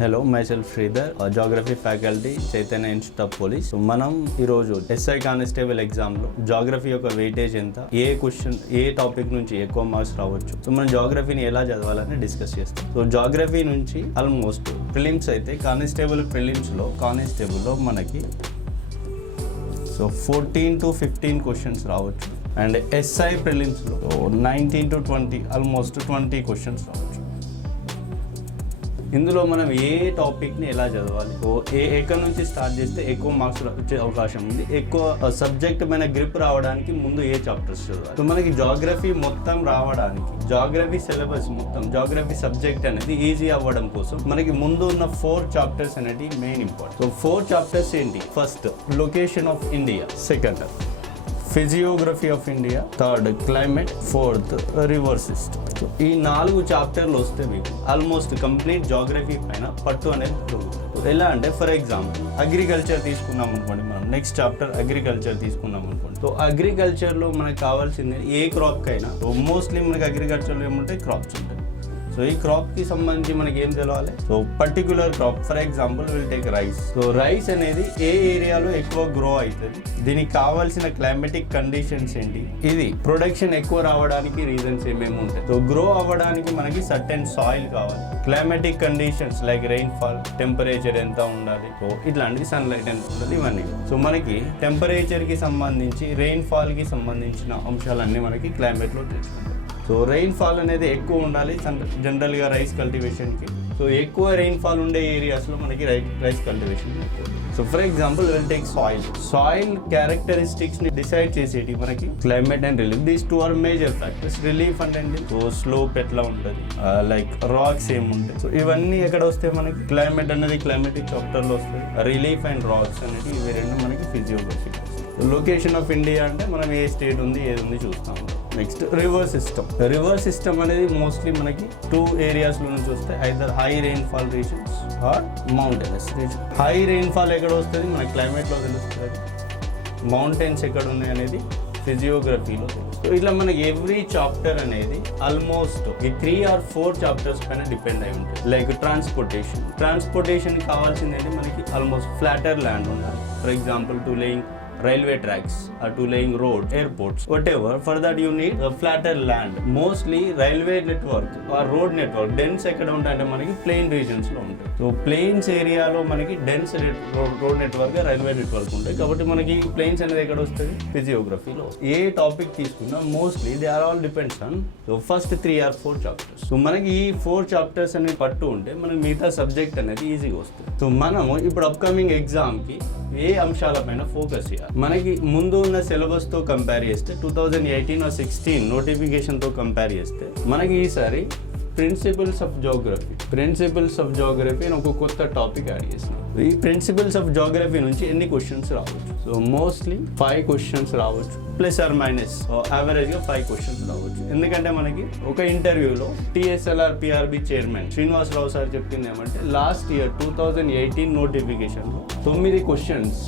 Hello, myself Sridhar, Geography faculty, Chaitanya Institute of Police. So, మనం ఈరోజు SI constable ఎగ్జామ్లో జాగ్రఫీ యొక్క వెయిటేజ్ ఎంత, ఏ క్వశ్చన్ ఏ టాపిక్ నుంచి ఎక్కువ మార్క్స్ రావచ్చు, సో మనం జాగ్రఫీని ఎలా చదవాలని డిస్కస్ చేస్తాం. సో జాగ్రఫీ నుంచి ఆల్మోస్ట్ ప్రిలిమ్స్ అయితే కానిస్టేబుల్ ప్రిలిమ్స్లో కానిస్టేబుల్లో మనకి సో 14 to 15 క్వశ్చన్స్ రావచ్చు. అండ్ SI ప్రిలిమ్స్లో 19 to 20 ఆల్మోస్ట్ 20 క్వశ్చన్స్ రావచ్చు. ఇందులో మనం ఏ టాపిక్ని ఎలా చదవాలి, ఎక్కడి నుంచి స్టార్ట్ చేస్తే ఎక్కువ మార్క్స్ వచ్చే అవకాశం ఉంది, ఎక్కువ సబ్జెక్ట్ పైన గ్రిప్ రావడానికి ముందు ఏ చాప్టర్స్ చదవాలి. సో మనకి జాగ్రఫీ మొత్తం రావడానికి, జాగ్రఫీ సిలబస్ మొత్తం, జాగ్రఫీ సబ్జెక్ట్ అనేది ఈజీ అవ్వడం కోసం మనకి ముందు ఉన్న 4 చాప్టర్స్ అనేది మెయిన్ ఇంపార్టెంట్. సో 4 చాప్టర్స్ ఏంటి? First location of India, second physiography of India, third climate, fourth river system. So ఈ 4 చాప్టర్లు వస్తే మీకు ఆల్మోస్ట్ కంప్లీట్ జాగ్రఫీ పైన పట్టు అనేది దొరుకుతుంది. ఎలా అంటే ఫర్ ఎగ్జాంపుల్ అగ్రికల్చర్ తీసుకున్నాం అనుకోండి, మనం నెక్స్ట్ చాప్టర్ అగ్రికల్చర్ తీసుకున్నాం అనుకోండి. సో అగ్రికల్చర్లో మనకు కావాల్సింది ఏ క్రాప్కైనా, సో మోస్ట్లీ మనకి అగ్రికల్చర్లో ఏముంటాయి, క్రాప్స్ ఉంటాయి. సో ఈ క్రాప్కి సంబంధించి మనకి ఏం తెలవాలి? So particular crop, for example will take rice. So rice అనేది ఏ ఏరియాలో ఎక్కువ గ్రో అవుతుంది, దీనికి కావాల్సిన క్లైమేటిక్ కండిషన్స్ ఏంటి, ఇది ప్రొడక్షన్ ఎక్కువ రావడానికి రీజన్స్ ఏమేమి ఉంటాయి. సో గ్రో అవ్వడానికి మనకి సర్టెన్ సాయిల్ కావాలి, climatic conditions like rainfall, temperature ఎంత ఉండాలి, సో ఇట్లాంటివి సన్లైట్ ఎంత ఉండాలి, ఇవన్నీ. సో మనకి టెంపరేచర్కి సంబంధించి, రెయిన్ఫాల్కి సంబంధించిన అంశాలన్నీ మనకి క్లైమేట్లో తెలుసుకుంటాం. సో రెయిన్ఫాల్ అనేది ఎక్కువ ఉండాలి జనరల్గా రైస్ కల్టివేషన్కి. సో ఎక్కువ రెయిన్ఫాల్ ఉండే ఏరియాస్లో మనకి రైస్ కల్టివేషన్ ఎక్కువ. So for example will take soil క్యారెక్టరిస్టిక్స్ని డిసైడ్ చేసేటి మనకి climate and relief. These 2 are major factors. Relief అంటే సో స్లోప్ ఎట్లా ఉంటుంది, లైక్ రాక్స్ ఏముంటాయి, సో ఇవన్నీ ఎక్కడ వస్తాయి మనకి, క్లైమేట్ అనేది క్లైమేటిక్ చాప్టర్లో వస్తాయి. రిలీఫ్ అండ్ రాక్స్ అనేది ఇవి రెండు మనకి ఫిజియోగ్రఫీ. లొకేషన్ ఆఫ్ ఇండియా అంటే మనం ఏ స్టేట్ ఉంది ఏది ఉంది చూస్తాం. నెక్స్ట్ రివర్ సిస్టమ్ అనేది మోస్ట్లీ మనకి 2 ఏరియాస్లో నుంచి వస్తాయి, either high rainfall regions or mountainous region. High rainfall ఎక్కడ వస్తుంది మన క్లైమేట్లో తెలుస్తుంది, మౌంటైన్స్ ఎక్కడ ఉన్నాయి అనేది ఫిజియోగ్రఫీలో తెలుస్తుంది. సో ఇట్లా మనకి ఎవ్రీ చాప్టర్ అనేది ఆల్మోస్ట్ ఈ 3 or 4 చాప్టర్స్ పైన డిపెండ్ అయి ఉంటుంది. లైక్ ట్రాన్స్పోర్టేషన్ కావాల్సింది ఏంటి మనకి, ఆల్మోస్ట్ ఫ్లాటర్ ల్యాండ్ ఉండాలి. For example to laying railway tracks or to laying road, airports, whatever. For that you need a flatter land. Mostly railway network or road network dense ekkada untante manaki plain regions lo untayi. So plains area lo manaki dense road network ga railway network untayi kabatti manaki plains anedi ekkada ostadi physiography lo. ఏ topic తీసుకున్నా mostly they are all depends on so first 3 or 4 chapters. సో మనకి ఈ 4 చాప్టర్స్ అనేవి పట్టు ఉంటే మనకి మిగతా సబ్జెక్ట్ అనేది ఈజీగా వస్తుంది. సో మనము ఇప్పుడు అప్కమింగ్ ఎగ్జామ్కి ఏ అంశాలపైన ఫోకస్ చేయాలి? మనకి ముందు ఉన్న సిలబస్తో కంపేర్ చేస్తే 2018 or 16 నోటిఫికేషన్తో కంపేర్ చేస్తే మనకి ఈసారి ప్రిన్సిపల్స్ ఆఫ్ జాగ్రఫీ అని ఒక కొత్త టాపిక్ యాడ్ చేసినాం. ఈ ప్రిన్సిపల్స్ ఆఫ్ జాగ్రఫీ నుంచి ఎన్ని క్వశ్చన్స్ రావచ్చు? సో మోస్ట్లీ 5 క్వశ్చన్స్ రావచ్చు, ప్లస్ ఆర్ మైనస్ యావరేజ్గా 5 క్వశ్చన్స్ రావచ్చు. ఎందుకంటే మనకి ఒక ఇంటర్వ్యూలో TSLR PRB chairman Srinivasarao sir చెప్పింది ఏమంటే, లాస్ట్ ఇయర్ 2018 నోటిఫికేషన్లో 9 క్వశ్చన్స్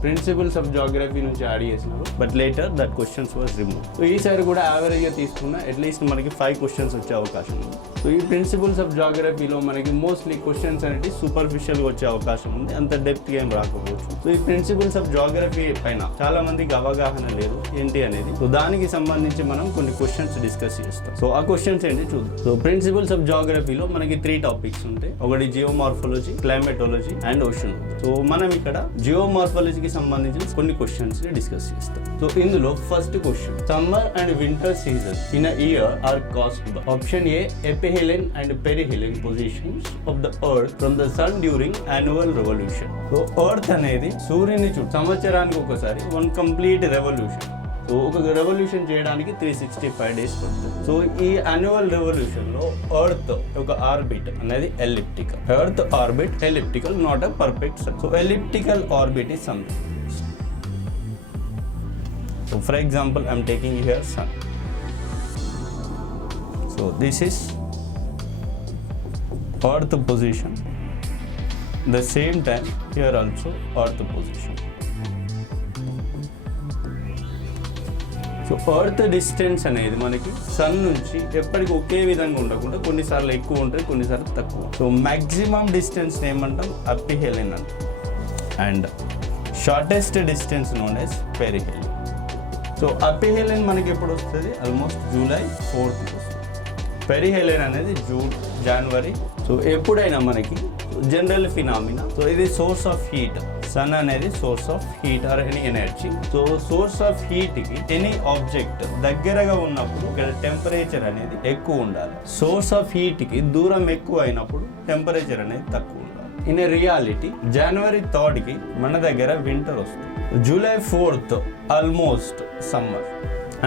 ప్రిన్సిపల్స్ ఆఫ్ జాగ్రఫీ నుంచి యాడ్ చేసినారు, but later that questions was remove. So ఈసారి కూడా యావరేజ్గా తీసుకున్న అట్లీస్ట్ మనకి 5 క్వశ్చన్స్ వచ్చే అవకాశం ఉంది. సో ఈ ప్రిన్సిపల్స్ ఆఫ్ జాగ్రఫీలో మనకి మోస్ట్లీ క్వశ్చన్స్ అనేది సూపర్ఫిషియల్గా వచ్చే అవకాశం ఉంది, అంత డెప్త్గా ఏం రాకపోవచ్చు. సో ఈ ప్రిన్సిపల్స్ ఆఫ్ జాగ్రఫీ పైన చాలా మందికి అవగాహన లేదు ఏంటి అనేది. సో దానికి సంబంధించి మనం కొన్ని క్వశ్చన్స్ డిస్కస్ చేస్తాం. సో ఆ క్వశ్చన్స్ ఏంటి చూద్దాం. సో ప్రిన్సిపల్స్ ఆఫ్ జాగ్రఫీలో మనకి 3 టాపిక్స్ ఉంటాయి. ఒకటి geomorphology, climatology and ocean. So మనం ఇక్కడ జియోమార్ఫాలజీకి సంబంధించిన కొన్ని క్వశ్చన్స్ ని డిస్కస్ చేస్తాం. సో ఇందులో first question, summer and winter season in year are caused by option A aphelion and perihelion positions of the earth from the sun during annual revolution. So earth అనేది సూర్యుని చుట్టూ సంవత్సరానికి ఒకసారి 1 కంప్లీట్ రెవల్యూషన్. సో ఒక revolution చేయడానికి 365 days పడుతుంది. So ఈ annual రెవల్యూషన్లో ఎర్త్ ఒక ఆర్బిట్ అనేది elliptical. Earth orbit elliptical, not a perfect sun. So elliptical orbit is something. So for example, I am taking here sun. So this is earth position. The same time here also earth position. So earth distance అనేది మనకి సన్ నుంచి ఎప్పటికీ ఒకే విధంగా ఉండకుండా కొన్నిసార్లు ఎక్కువ ఉంటుంది, కొన్నిసార్లు తక్కువ. సో మ్యాక్సిమం డిస్టెన్స్ ఏమంటాం అపిహెలిన్ అంటాం. And shortest distance known as perihelion. So aphelion మనకి ఎప్పుడు వస్తుంది? ఆల్మోస్ట్ జూలై 4th వస్తుంది. పెరిహెలిన్ అనేది జనవరి. సో ఎప్పుడైనా మనకి జనరల్ ఫినామినా. సో ఇది సోర్స్ ఆఫ్ హీట్. సన్ అనేది source of heat or any energy. So source of heat కి ఎనీ ఆబ్జెక్ట్ దగ్గరగా ఉన్నప్పుడు ఇక్కడ టెంపరేచర్ అనేది ఎక్కువ ఉండాలి. సోర్స్ ఆఫ్ హీట్ కి దూరం ఎక్కువ అయినప్పుడు టెంపరేచర్ అనేది తక్కువ ఉండాలి. ఇన్ రియాలిటీ జనవరి 3rd కి మన దగ్గర వింటర్ వస్తుంది. July 4th almost summer.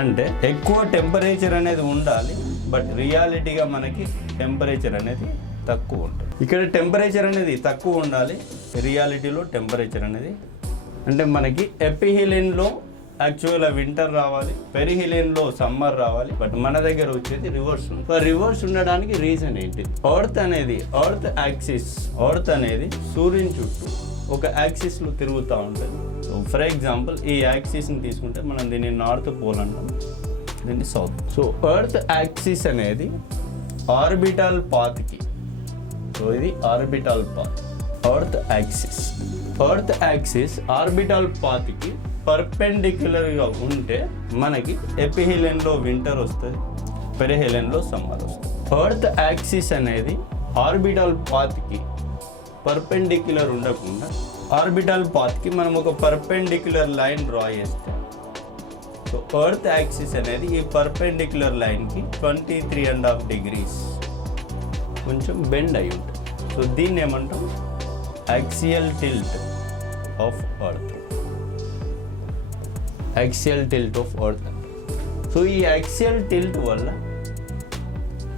అంటే ఎక్కువ టెంపరేచర్ అనేది ఉండాలి, బట్ రియాలిటీగా మనకి టెంపరేచర్ అనేది తక్కువ ఉంటుంది. ఇక్కడ టెంపరేచర్ అనేది తక్కువ ఉండాలి, రియాలిటీలో టెంపరేచర్ అనేది అంటే మనకి ఎపిహెలిన్లో యాక్చువల్గా వింటర్ రావాలి, పెరిహెలిన్లో సమ్మర్ రావాలి, బట్ మన దగ్గర వచ్చేది రివర్స్ ఉంది. రివర్స్ ఉండడానికి రీజన్ ఏంటి? ఎర్త్ అనేది సూర్యుని చుట్టూ ఒక యాక్సిస్లో తిరుగుతూ ఉంటుంది. సో ఫర్ ఎగ్జాంపుల్ ఈ యాక్సిస్ని తీసుకుంటే మనం దీన్ని నార్త్ పోల్ అంటాం, దీన్ని సౌత్. సో ఎర్త్ యాక్సిస్ అనేది ఆర్బిటల్ పాత్కి, సో ఇది orbital path. Earth axis orbital పాత్కి పర్పెండిక్యులర్గా ఉంటే మనకి ఎపిహెలిన్లో వింటర్ వస్తుంది, పెరిహెలిన్లో సమ్మర్ వస్తుంది. ఎర్త్ యాక్సిస్ అనేది ఆర్బిటల్ పాత్కి పర్పెండిక్యులర్ ఉండకుండా ఆర్బిటల్ పాత్కి మనం ఒక పర్పెండిక్యులర్ లైన్ డ్రా చేస్తే, సో ఎర్త్ యాక్సిస్ అనేది ఈ పర్పెండిక్యులర్ లైన్కి 23.5 degrees కొంచెం బెండ్ అయి ఉంటుంది. సో దీన్ని ఏమంటాం? Axial tilt of earth. So ఈ యాక్సియల్ టిల్ట్ వల్ల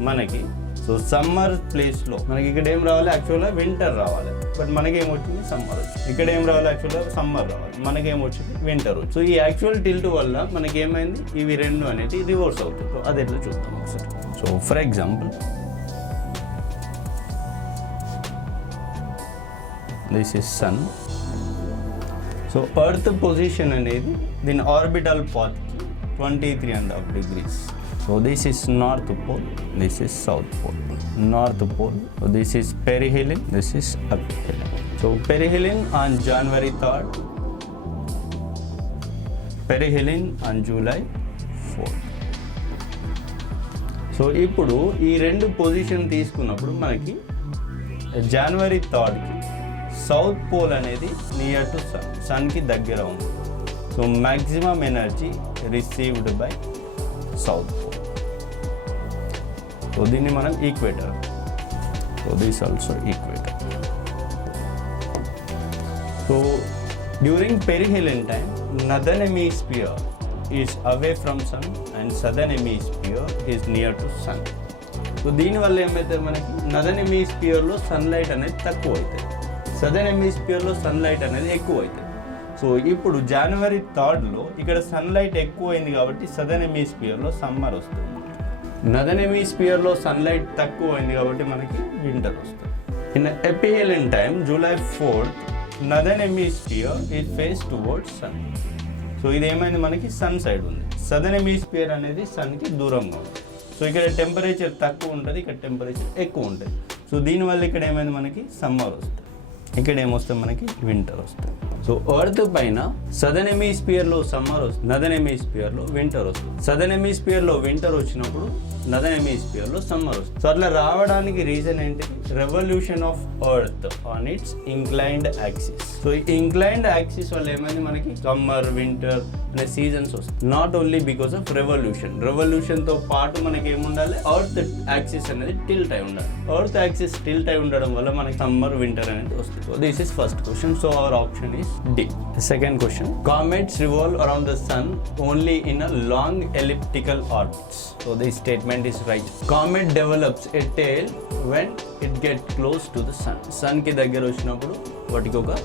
మనకి సో సమ్మర్ ప్లేస్లో మనకి ఇక్కడ ఏం రావాలి? యాక్చువల్గా వింటర్ రావాలి, బట్ మనకేమొచ్చింది? సమ్మర్ వచ్చింది. ఇక్కడ ఏం రావాలి? యాక్చువల్గా సమ్మర్ రావాలి, మనకేమొచ్చింది? వింటర్ వచ్చింది. సో ఈ యాక్చువల్ టిల్ట్ వల్ల మనకి ఏమైంది? ఇవి రెండు అనేది రివర్స్ అవుతుంది. సో అది ఎట్లా చూద్దాం ఒకసారి. So for example this is sun. So earth position అనేది దీని ఆర్బిటల్ పాత్కి 23.5 degrees. So this is North Pole, this is South Pole. North Pole, so this is perihelion, this is aphelion. So perihelion on January 3rd, perihelion on July 4th. So ఇప్పుడు ఈ రెండు position తీసుకున్నప్పుడు మనకి జనవరి 3rdకి south pole అనేది near to సన్కి దగ్గర ఉంది. So maximum energy received by south pole. So దీన్ని మనం equator. So this also equator. So during perihelion time northern hemisphere is away from sun and southern hemisphere is near to sun. So దీనివల్ల ఏమైతే మనకి నదర్న్ హెమిస్ఫియర్లో సన్లైట్ అనేది తక్కువ అవుతుంది, సదర్న్ హెమిస్ఫియర్లో సన్లైట్ అనేది ఎక్కువ అవుతుంది. సో ఇప్పుడు జనవరి 3rdలో ఇక్కడ సన్లైట్ ఎక్కువ అయింది కాబట్టి సదర్న్ హెమిస్ఫియర్లో సమ్మర్ వస్తుంది, నదర్న్ హెమిస్ఫియర్లో సన్లైట్ తక్కువ అయింది కాబట్టి మనకి వింటర్ వస్తుంది. In aphelion time July 4th northern hemisphere is face towards sun. So ఇది ఏమైంది? మనకి సన్ సైడ్ ఉంది, సదర్న్ హెమిస్ఫియర్ అనేది సన్కి దూరంగా ఉంది. సో ఇక్కడ టెంపరేచర్ తక్కువ ఉంటుంది, ఇక్కడ టెంపరేచర్ ఎక్కువ ఉంటుంది. సో దీనివల్ల ఇక్కడ ఏమైంది? మనకి సమ్మర్ వస్తుంది, ఇక్కడ ఏమొస్తుంది? మనకి వింటర్ వస్తుంది. సో ఎర్త్ పైన సదర్న్ హెమిస్ఫియర్లో సమ్మర్ వస్తుంది, నదర్న్ హెమిస్ఫియర్లో వింటర్ వస్తుంది. సదర్న్ హెమిస్ఫియర్లో వింటర్ వచ్చినప్పుడు నదర్న్ హెమిస్ఫియర్లో సమ్మర్ వస్తుంది. సో అట్లా రావడానికి రీజన్ ఏంటి? Revolution of earth on it's inclined axis. So ఈ ఇంక్లైన్డ్ యాక్సిస్ వల్ల ఏమైంది? మనకి సమ్మర్ వింటర్ అనే సీజన్స్ వస్తాయి. నాట్ ఓన్లీ బికాస్ ఆఫ్ రెవల్యూషన్తో పాటు మనకి ఏముండాలి? ఎర్త్ యాక్సిస్ అనేది టిల్ట్ అయి ఉండాలి. ఎర్త్ యాక్సిస్ టిల్ట్ అయి ఉండడం వల్ల మనకి సమ్మర్ వింటర్ అనేది వస్తుంది. So this is first question. So our option is D. Second question. Comets revolve around the sun only in a long elliptical orbits. So this statement is right. Comet develops a tail when it gets close to the sun. Sun ki daggara vachinappudu vatiki oka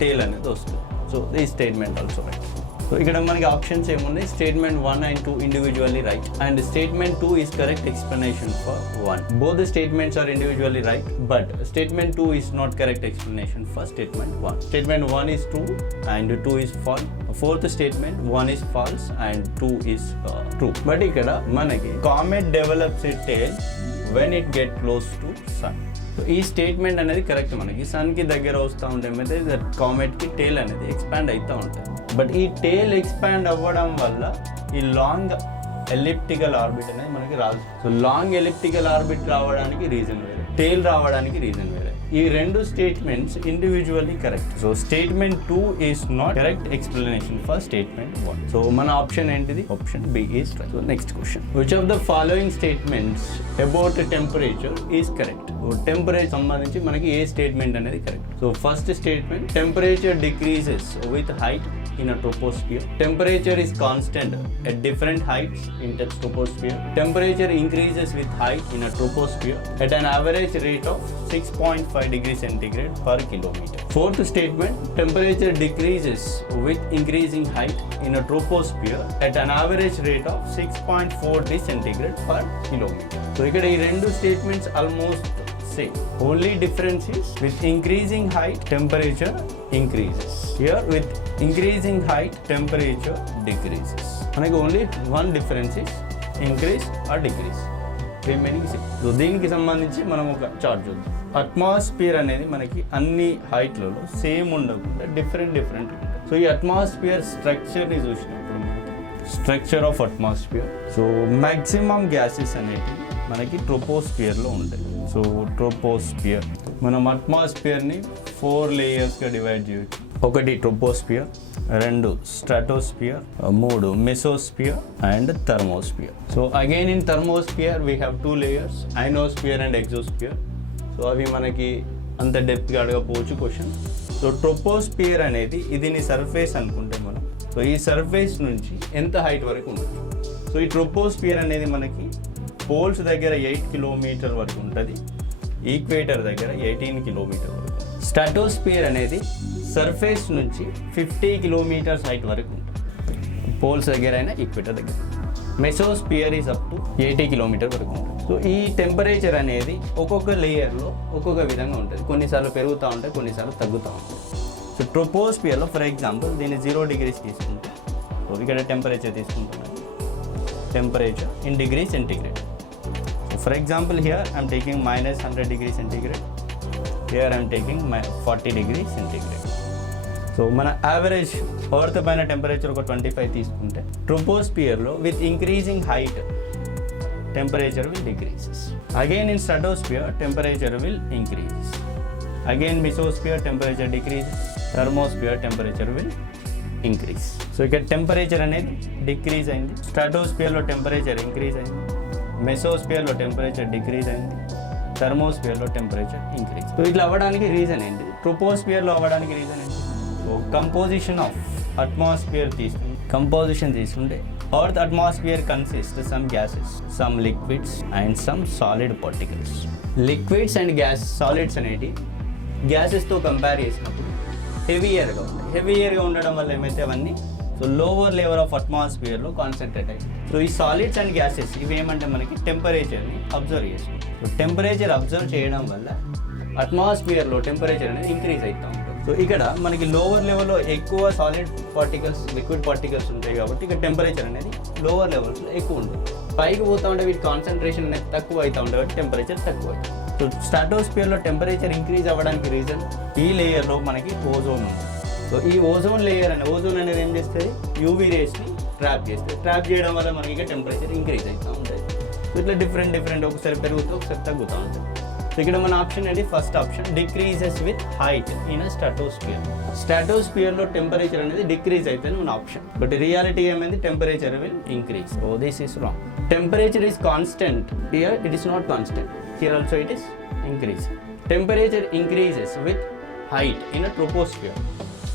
tail anedi vastund. So this statement also right. So ఇక్కడ మనకి ఆప్షన్స్ ఏమున్నాయి, స్టేట్మెంట్ 1 and 2 individually right and statement 2 is correct explanation for 1. Both the statements are individually right, but statement 2 is not correct explanation for statement 1. Statement 1 is true and 2 is false. Fourth statement 1 is false and 2 is true. But ఇక్కడ మనకి comet develops a tail when it get close to sun. So ఈ స్టేట్మెంట్ అనేది కరెక్ట్. మనకి సన్కి దగ్గర వస్తూ ఉంటే మీద కామెట్కి టేల్ అనేది ఎక్స్పాండ్ అవుతూ ఉంటుంది. బట్ ఈ టేల్ ఎక్స్పాండ్ అవ్వడం వల్ల ఈ లాంగ్ ఎలిప్టికల్ ఆర్బిట్ అనేది మనకి రాదు. సో లాంగ్ ఎలిప్టికల్ ఆర్బిట్ రావడానికి రీజన్ వేరే, టేల్ రావడానికి రీజన్ వేరే. ఈ రెండు statements individually correct. So statement 2 is not correct explanation for statement 1. So మన ఆప్షన్ ఏంటిది, option B is right. So next question, which of the following statements about temperature is correct. So temperature సంబంధించి మనకి ఏ statement అనేది correct. So first statement, temperature decreases with height in a troposphere. Temperature is constant at different heights in the troposphere. Temperature increases with height in a troposphere at an average rate of 6.5 degrees centigrade per kilometer. Fourth statement, temperature decreases with increasing height in a troposphere at an average rate of 6.4 degrees centigrade per kilometer. So ఇక్కడ ఈ రెండు statements almost same. Only difference is with increasing height temperature increases. Here with increasing height temperature decreases. మనకి only one difference is increase or decrease, remaining same. So దీనికి సంబంధించి మనం ఒక చార్ట్ చూద్దాం. అట్మాస్ఫియర్ అనేది మనకి అన్ని హైట్లలో సేమ్ ఉండకుండా డిఫరెంట్ ఉంటుంది. సో ఈ అట్మాస్ఫియర్ స్ట్రక్చర్ని చూసినప్పుడు structure of atmosphere, so maximum gases అనేవి మనకి ట్రోపోస్ఫియర్లో ఉంటాయి. సో ట్రోపోస్ఫియర్ మనం అట్మాస్ఫియర్ని 4 లేయర్స్గా డివైడ్ చేయొచ్చు. 1 troposphere, 2 stratosphere, 3 mesosphere and thermosphere. So again in thermosphere we have 2 layers, ionosphere and exosphere. So అవి మనకి అంత డెప్త్గా అడగపోవచ్చు క్వశ్చన్. సో ట్రోపోస్ఫియర్ అనేది ఇది నీ సర్ఫేస్ అనుకుంటే మనం, సో ఈ సర్ఫేస్ నుంచి ఎంత హైట్ వరకు ఉంటుంది. సో ఈ ట్రోపోస్ఫియర్ అనేది మనకి పోల్స్ దగ్గర 8 కిలోమీటర్ వరకు ఉంటుంది, ఈక్వేటర్ దగ్గర 18 కిలోమీటర్ వరకు. స్ట్రాటోస్ఫియర్ అనేది సర్ఫేస్ నుంచి 50 కిలోమీటర్స్ హైట్ వరకు ఉంటుంది, పోల్స్ దగ్గర అయినా ఈక్వేటర్ దగ్గర. Mesosphere is up to 80 kilometre వరకు ఉంటుంది. సో ఈ టెంపరేచర్ అనేది ఒక్కొక్క లేయర్లో ఒక్కొక్క విధంగా ఉంటుంది, కొన్నిసార్లు పెరుగుతూ ఉంటాయి, కొన్నిసార్లు తగ్గుతూ ఉంటాయి. సో ట్రోపోస్ఫియర్లో ఫర్ ఎగ్జాంపుల్ దీన్ని 0 degrees తీసుకుంటే, సో ఇక్కడ టెంపరేచర్ తీసుకుంటున్నాను, temperature in degree centigrade. For example, here I am taking minus 100 degrees centigrade. Here I am taking 40 degrees centigrade. So మన యావరేజ్ ఎర్త్ పైన టెంపరేచర్ ఒక 25 తీసుకుంటే, ట్రోపోస్ఫియర్లో with increasing height temperature will decreases. Again in stratosphere temperature will increases. Again mesosphere temperature decreases. Thermosphere temperature will increase. So ఇక్కడ temperature అనేది decrease అయింది, స్ట్రాటోస్ఫియర్లో temperature increase అయింది, మెసోస్ఫియర్లో టెంపరేచర్ డిక్రీజ్ అయింది, థర్మోస్ఫియర్లో టెంపరేచర్ ఇంక్రీజ్. సో ఇట్లా అవ్వడానికి రీజన్ ఏంటి, ట్రోపోస్ఫియర్లో అవ్వడానికి రీజన్ ఏంటి. సో కంపోజిషన్ ఆఫ్ అట్మాస్ఫియర్ తీసుకుంటే earth atmosphere consist some gases, some liquids and some solid particles. Liquids and solids అనేవి గ్యాసెస్తో కంపేర్ చేసినప్పుడు హెవీయర్గా ఉంటాయి. హెవీయర్గా ఉండడం వల్ల ఏమైతే అవన్నీ సో లోవర్ లెవెల్ ఆఫ్ అట్మాస్ఫియర్లో కాన్సన్ట్రేట్ అయ్యి. సో ఈ సాలిడ్స్ అండ్ గ్యాసెస్ ఇవి ఏమంటే మనకి టెంపరేచర్ని అబ్జర్వ్ చేస్తాం. సో టెంపరేచర్ అబ్జర్వ్ చేయడం వల్ల అట్మాస్ఫియర్లో టెంపరేచర్ అనేది ఇంక్రీజ్ అవుతూ ఉంటుంది. సో ఇక్కడ మనకి లోవర్ లెవెల్లో ఎక్కువ సాలిడ్ పార్టికల్స్, లిక్విడ్ పార్టికల్స్ ఉంటాయి కాబట్టి ఇక్కడ టెంపరేచర్ అనేది లోవర్ లెవెల్స్లో ఎక్కువ ఉంటుంది. పైకి పోతూ ఉంటే వీటి కాన్సన్ట్రేషన్ అనేది తక్కువ అవుతూ ఉంటుంది కాబట్టి టెంపరేచర్ తక్కువ అవుతుంది. సో స్ట్రాటోస్ఫియర్లో టెంపరేచర్ ఇంక్రీజ్ అవ్వడానికి రీజన్ ఈ లేయర్లో మనకి ఓజోన్ ఉంది. సో ఈ ఓజోన్ లేయర్ ఓజోన్ అనేది ఏం చేస్తుంది, యూవీ రేస్ని ట్రాప్ చేస్తుంది. ట్రాప్ చేయడం వల్ల మనకి ఇక టెంపరేచర్ ఇంక్రీజ్ అవుతూ ఉంటుంది. సో ఇట్లా డిఫరెంట్ ఒకసారి పెరుగుతూ ఒకసారి తగ్గుతూ ఉంటుంది. సో ఇక్కడ మన ఆప్షన్ ఏంటి, first option decreases with height in stratosphere. స్ట్రాటోస్ఫియర్లో టెంపరేచర్ అనేది డిక్రీజ్ అయితే మన ఆప్షన్, బట్ రియాలిటీ ఏమైంది, temperature will increase. So this is wrong. Temperature is constant, here it is not constant, here also it is increase. Temperature increases with height in troposphere.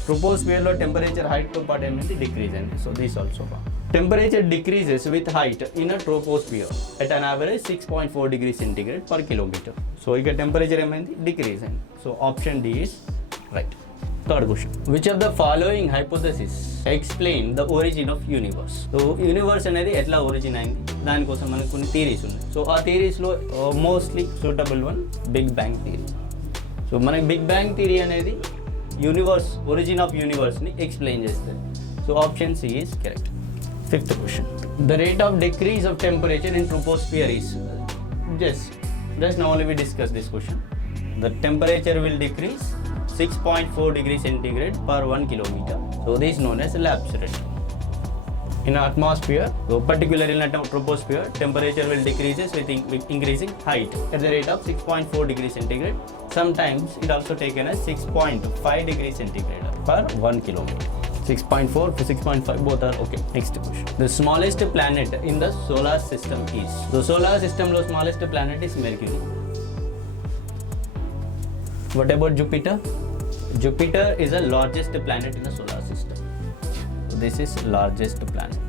ట్రోపోస్ఫియర్లో temperature హైట్తో పాటు ఏమైంది, decrease అయింది. So this also wrong. Temperature decreases with height in a troposphere at an average 6.4 degrees centigrade per kilometer. So, here temperature ఏమైంది, decrease అయింది. So, option D is right. Third question. Which of the following hypothesis explain the origin of universe? So universe అనేది ఎట్లా ఒరిజిన్ అయింది దానికోసం మనకు కొన్ని థియరీస్ ఉన్నాయి. So ఆ థియరీస్లో mostly suitable one big bang theory. So మనకి బిగ్ బ్యాంగ్ థియరీ అనేది యూనివర్స్ ఒరిజిన్ ఆఫ్ యూనివర్స్ని ఎక్స్ప్లెయిన్ చేస్తుంది. So option C is correct. Fifth question. The rate of decrease of temperature in troposphere is just now only we discussed this question. The temperature will decrease 6.4 degrees centigrade per 1 kilometer. So this is known as lapse rate. In atmosphere, so particularly in a troposphere, temperature will decreases with increasing height at the rate of 6.4 degrees centigrade. Sometimes it also taken as 6.5 degrees centigrade per 1 kilometer. 6.4 to 6.5 both are okay. Next question. The smallest planet in the solar system is. The solar system lo smallest planet is Mercury. What about Jupiter? Jupiter is the largest planet in the solar system. So this is largest planet.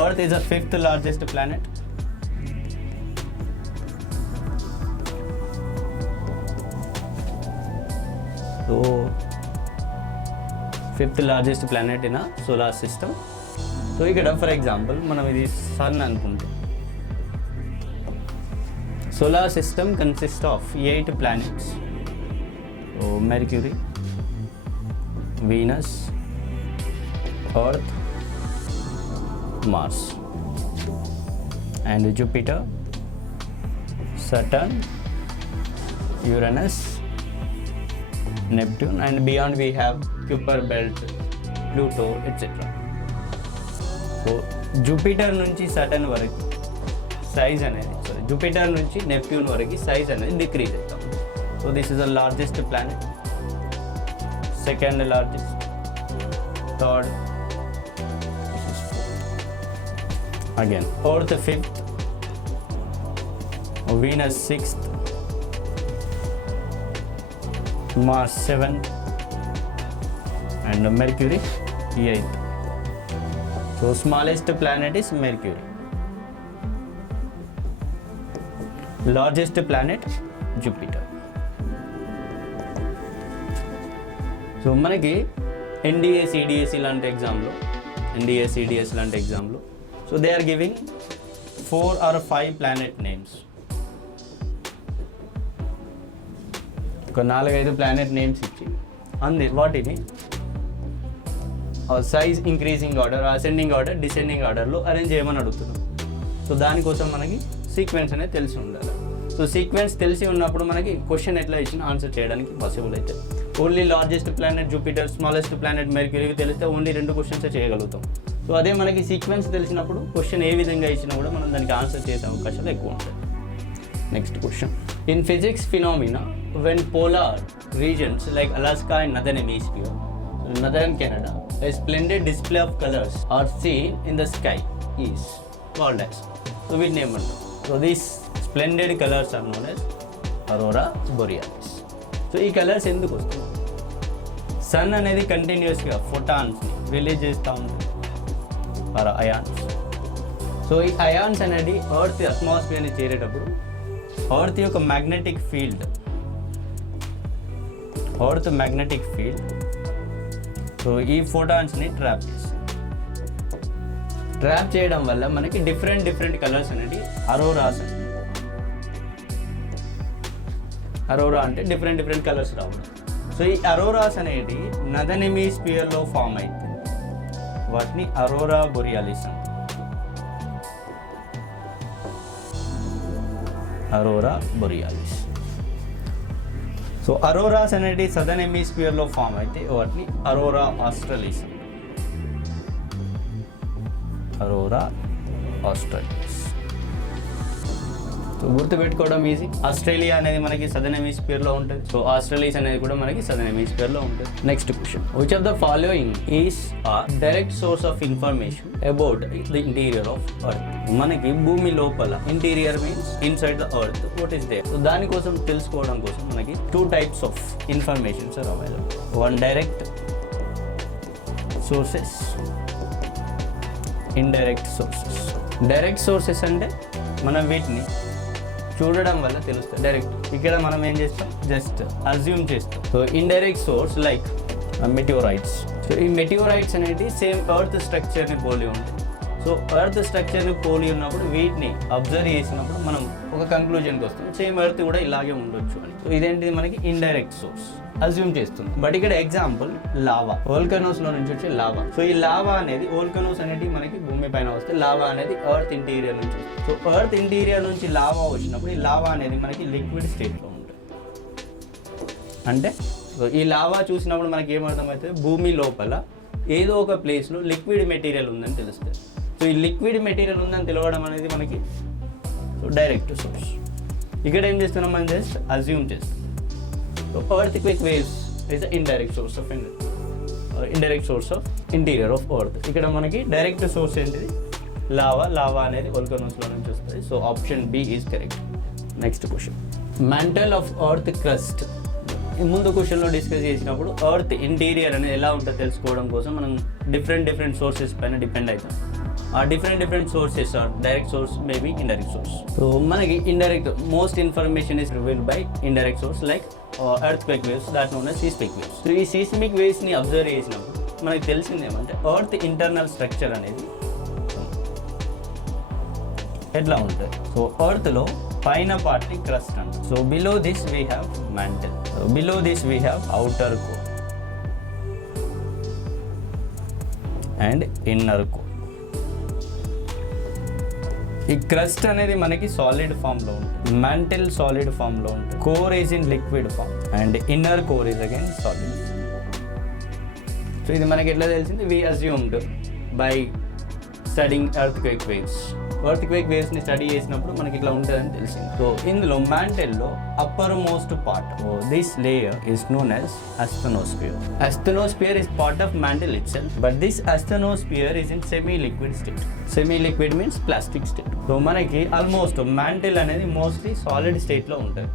Earth is the fifth largest planet. So fifth largest planet in a solar system. So ikkada for example manam idi sun anukunte. Solar system consists of 8 planets. So Mercury, Venus, Earth, Mars, and Jupiter, Saturn, Uranus, Neptune, and beyond we have Kuiper belt, Pluto, etc. So Jupiter నుంచి Saturn వరకు సైజ్ అనేది Jupiter నుంచి Neptune వరకు సైజ్ అనేది డిక్రీజ్ అవుతాం. So this is the largest planet, second largest, third, this is fourth. Again Earth fifth, Venus sixth, Mars 7th, and Mercury 8th. So smallest planet is Mercury. Largest planet Jupiter. So మనకి NDA CDS లాంటి ఎగ్జామ్లో NDA CDS లాంటి ఎగ్జామ్లో so they are giving 4 or 5 planet names. ఒక 4-5 planet names ఇచ్చి వాటిని size increasing order, ascending order, descending ఆర్డర్లో అరేంజ్ చేయమని అడుగుతున్నాం. సో దానికోసం మనకి సీక్వెన్స్ అనేది తెలిసి ఉండాలి. సో సీక్వెన్స్ తెలిసి ఉన్నప్పుడు మనకి క్వశ్చన్ ఎట్లా ఇచ్చిన ఆన్సర్ చేయడానికి పాసిబుల్ అయితే. Only largest planet Jupiter, smallest planet మెర్క్యూరీకి తెలిస్తే ఓన్లీ 2 క్వశ్చన్స్ చేయగలుగుతాం. సో అదే మనకి సీక్వెన్స్ తెలిసినప్పుడు క్వశ్చన్ ఏ విధంగా ఇచ్చినా కూడా మనం దానికి ఆన్సర్ చేసే అవకాశాలు ఎక్కువ ఉంటాయి. Next question. In physics phenomena, when polar regions like Alaska and northern hemisphere, northern Canada, a splendid display of colors are seen in the sky is called as. So we name it. So these splendid colors are known as aurora borealis. So ఈ కలర్స్ ఎందుకు వస్తుంది? సన్ అనేది కంటిన్యూస్గా ఫోటాన్స్ని రిలీజ్ చేస్తూ ఉంటుంది, are ions. So ఈ అయాన్స్ అనేది ఎర్త్ అట్మాస్ఫియర్ని చేరేటప్పుడు ఎర్త్ యొక్క మ్యాగ్నెటిక్ ఫీల్డ్ సో ఈ ఫోటాన్స్ని ట్రాప్ చేస్తుంది. ట్రాప్ చేయడం వల్ల మనకి డిఫరెంట్ కలర్స్ అనేది అరోరా అంటే డిఫరెంట్ కలర్స్ రావడం. సో ఈ అరోరాస్ అనేది నదర్న్ హెమిస్ఫియర్లో ఫామ్ అవుతుంది, వాటిని అరోరా బొరియాలిస్ అంటారు. Aurora borealis. సో అరోరాస్ అనేది సదర్న్ హెమిస్ఫియర్లో ఫామ్ అయితే వాటిని aurora australis. Aurora australis. So గుర్తుపెట్టుకోవడం ఈజీ. ఆస్ట్రేలియా అనేది మనకి సదర్న్ హెమిస్ఫియర్లో ఉంటుంది. సో ఆస్ట్రేలియస్ అనేది కూడా మనకి సదర్న్ హెమిస్ఫియర్లో ఉంటుంది. Next question. Which of the following is a direct source of information about the interior of earth? మనకి భూమి లోపల interior means inside the earth what is there. So దానికోసం తెలుసుకోవడం కోసం మనకి 2 types of informations are available. One direct sources, indirect sources. Direct sources అంటే మనం వీటిని చూడడం వల్ల తెలుస్తుంది డైరెక్ట్. ఇక్కడ మనం ఏం చేస్తాం, జస్ట్ అజ్యూమ్ చేస్తాం. So indirect source like meteorites. So ఈ మెటియోరైట్స్ అనేవి సేమ్ ఎర్త్ స్ట్రక్చర్ని పోలి ఉంటాయి. సో ఎర్త్ స్ట్రక్చర్ని పోలి ఉన్నప్పుడు వీటిని అబ్జర్వ్ చేసినప్పుడు మనం ఒక కంక్లూజన్కి వస్తాం, సేమ్ ఎర్త్ కూడా ఇలాగే ఉండొచ్చు అని. సో ఇదేంటిది మనకి ఇండైరెక్ట్ సోర్స్ అజ్యూమ్ చేస్తుంది. బట్ ఇక్కడ ఎగ్జాంపుల్ లావా, వోల్కనోస్ లో నుంచి వచ్చే లావా. సో ఈ లావా అనేది, వోల్కనోస్ అనేది మనకి భూమి పైన వస్తే, లావా అనేది ఎర్త్ ఇంటీరియర్ నుంచి వస్తుంది. సో ఎర్త్ ఇంటీరియర్ నుంచి లావా వచ్చినప్పుడు ఈ లావా అనేది మనకి లిక్విడ్ స్టేట్లో ఉంటుంది. అంటే ఈ లావా చూసినప్పుడు మనకి ఏమర్థమవుతుంది, భూమి లోపల ఏదో ఒక ప్లేస్లో లిక్విడ్ మెటీరియల్ ఉందని తెలుస్తుంది. సో ఈ లిక్విడ్ మెటీరియల్ ఉందని తెలవడం అనేది మనకి డైరెక్ట్ సోర్స్. ఇక్కడ ఏం చేస్తున్నాం, మనం జస్ట్ అజ్యూమ్ చేస్తాం. So earthquake waves is the indirect source of indirect source of interior of earth. ఇక్కడ మనకి డైరెక్ట్ సోర్స్ ఏంటిది, లావా అనేది వోల్కనోస్ లో నుంచి వస్తుంది. So option B is correct. Next question, mantle of earth crust. ముందు క్వశ్చన్లో డిస్కస్ చేసినప్పుడు ఎర్త్ ఇంటీరియర్ అనేది ఎలా ఉంటుందో తెలుసుకోవడం కోసం మనం డిఫరెంట్ సోర్సెస్ పైన డిపెండ్ అవుతాం. ఆ different sources or direct source, maybe indirect source. So మనకి indirect most information is revealed by indirect source like earthquake waves, that known as seismic waves. So ఈ seismic waves ని observe చేసినప్పుడు మనకి తెలిసింది ఏమంటే ఎర్త్ ఇంటర్నల్ స్ట్రక్చర్ అనేది ఎట్లా ఉంటుంది. సో ఎర్త్ లో పైన పార్ట్ ని క్రస్ట్ అంటారు. So below this we have mantle, below this we have outer core and inner core. ఈ క్రస్ట్ అనేది మనకి సాలిడ్ ఫామ్ లో ఉంటుంది, మ్యాంటిల్ సాలిడ్ ఫామ్ లో ఉంటుంది, core is in liquid form and inner core is again solid. So ఇది మనకి ఎట్లా తెలిసింది, we assumed by studying earthquake waves. Earthquake waves ని స్టడీ చేసినప్పుడు మనకి ఇట్లా ఉంటుందని తెలిసింది. సో ఇందులో మ్యాంటిల్లో upper most part, this layer is known as asthenosphere. Asthenosphere is part of mantle itself, but this asthenosphere is in semi-liquid state. Semi-liquid means plastic state. So మనకి almost mantle అనేది mostly solid state లో ఉంటుంది.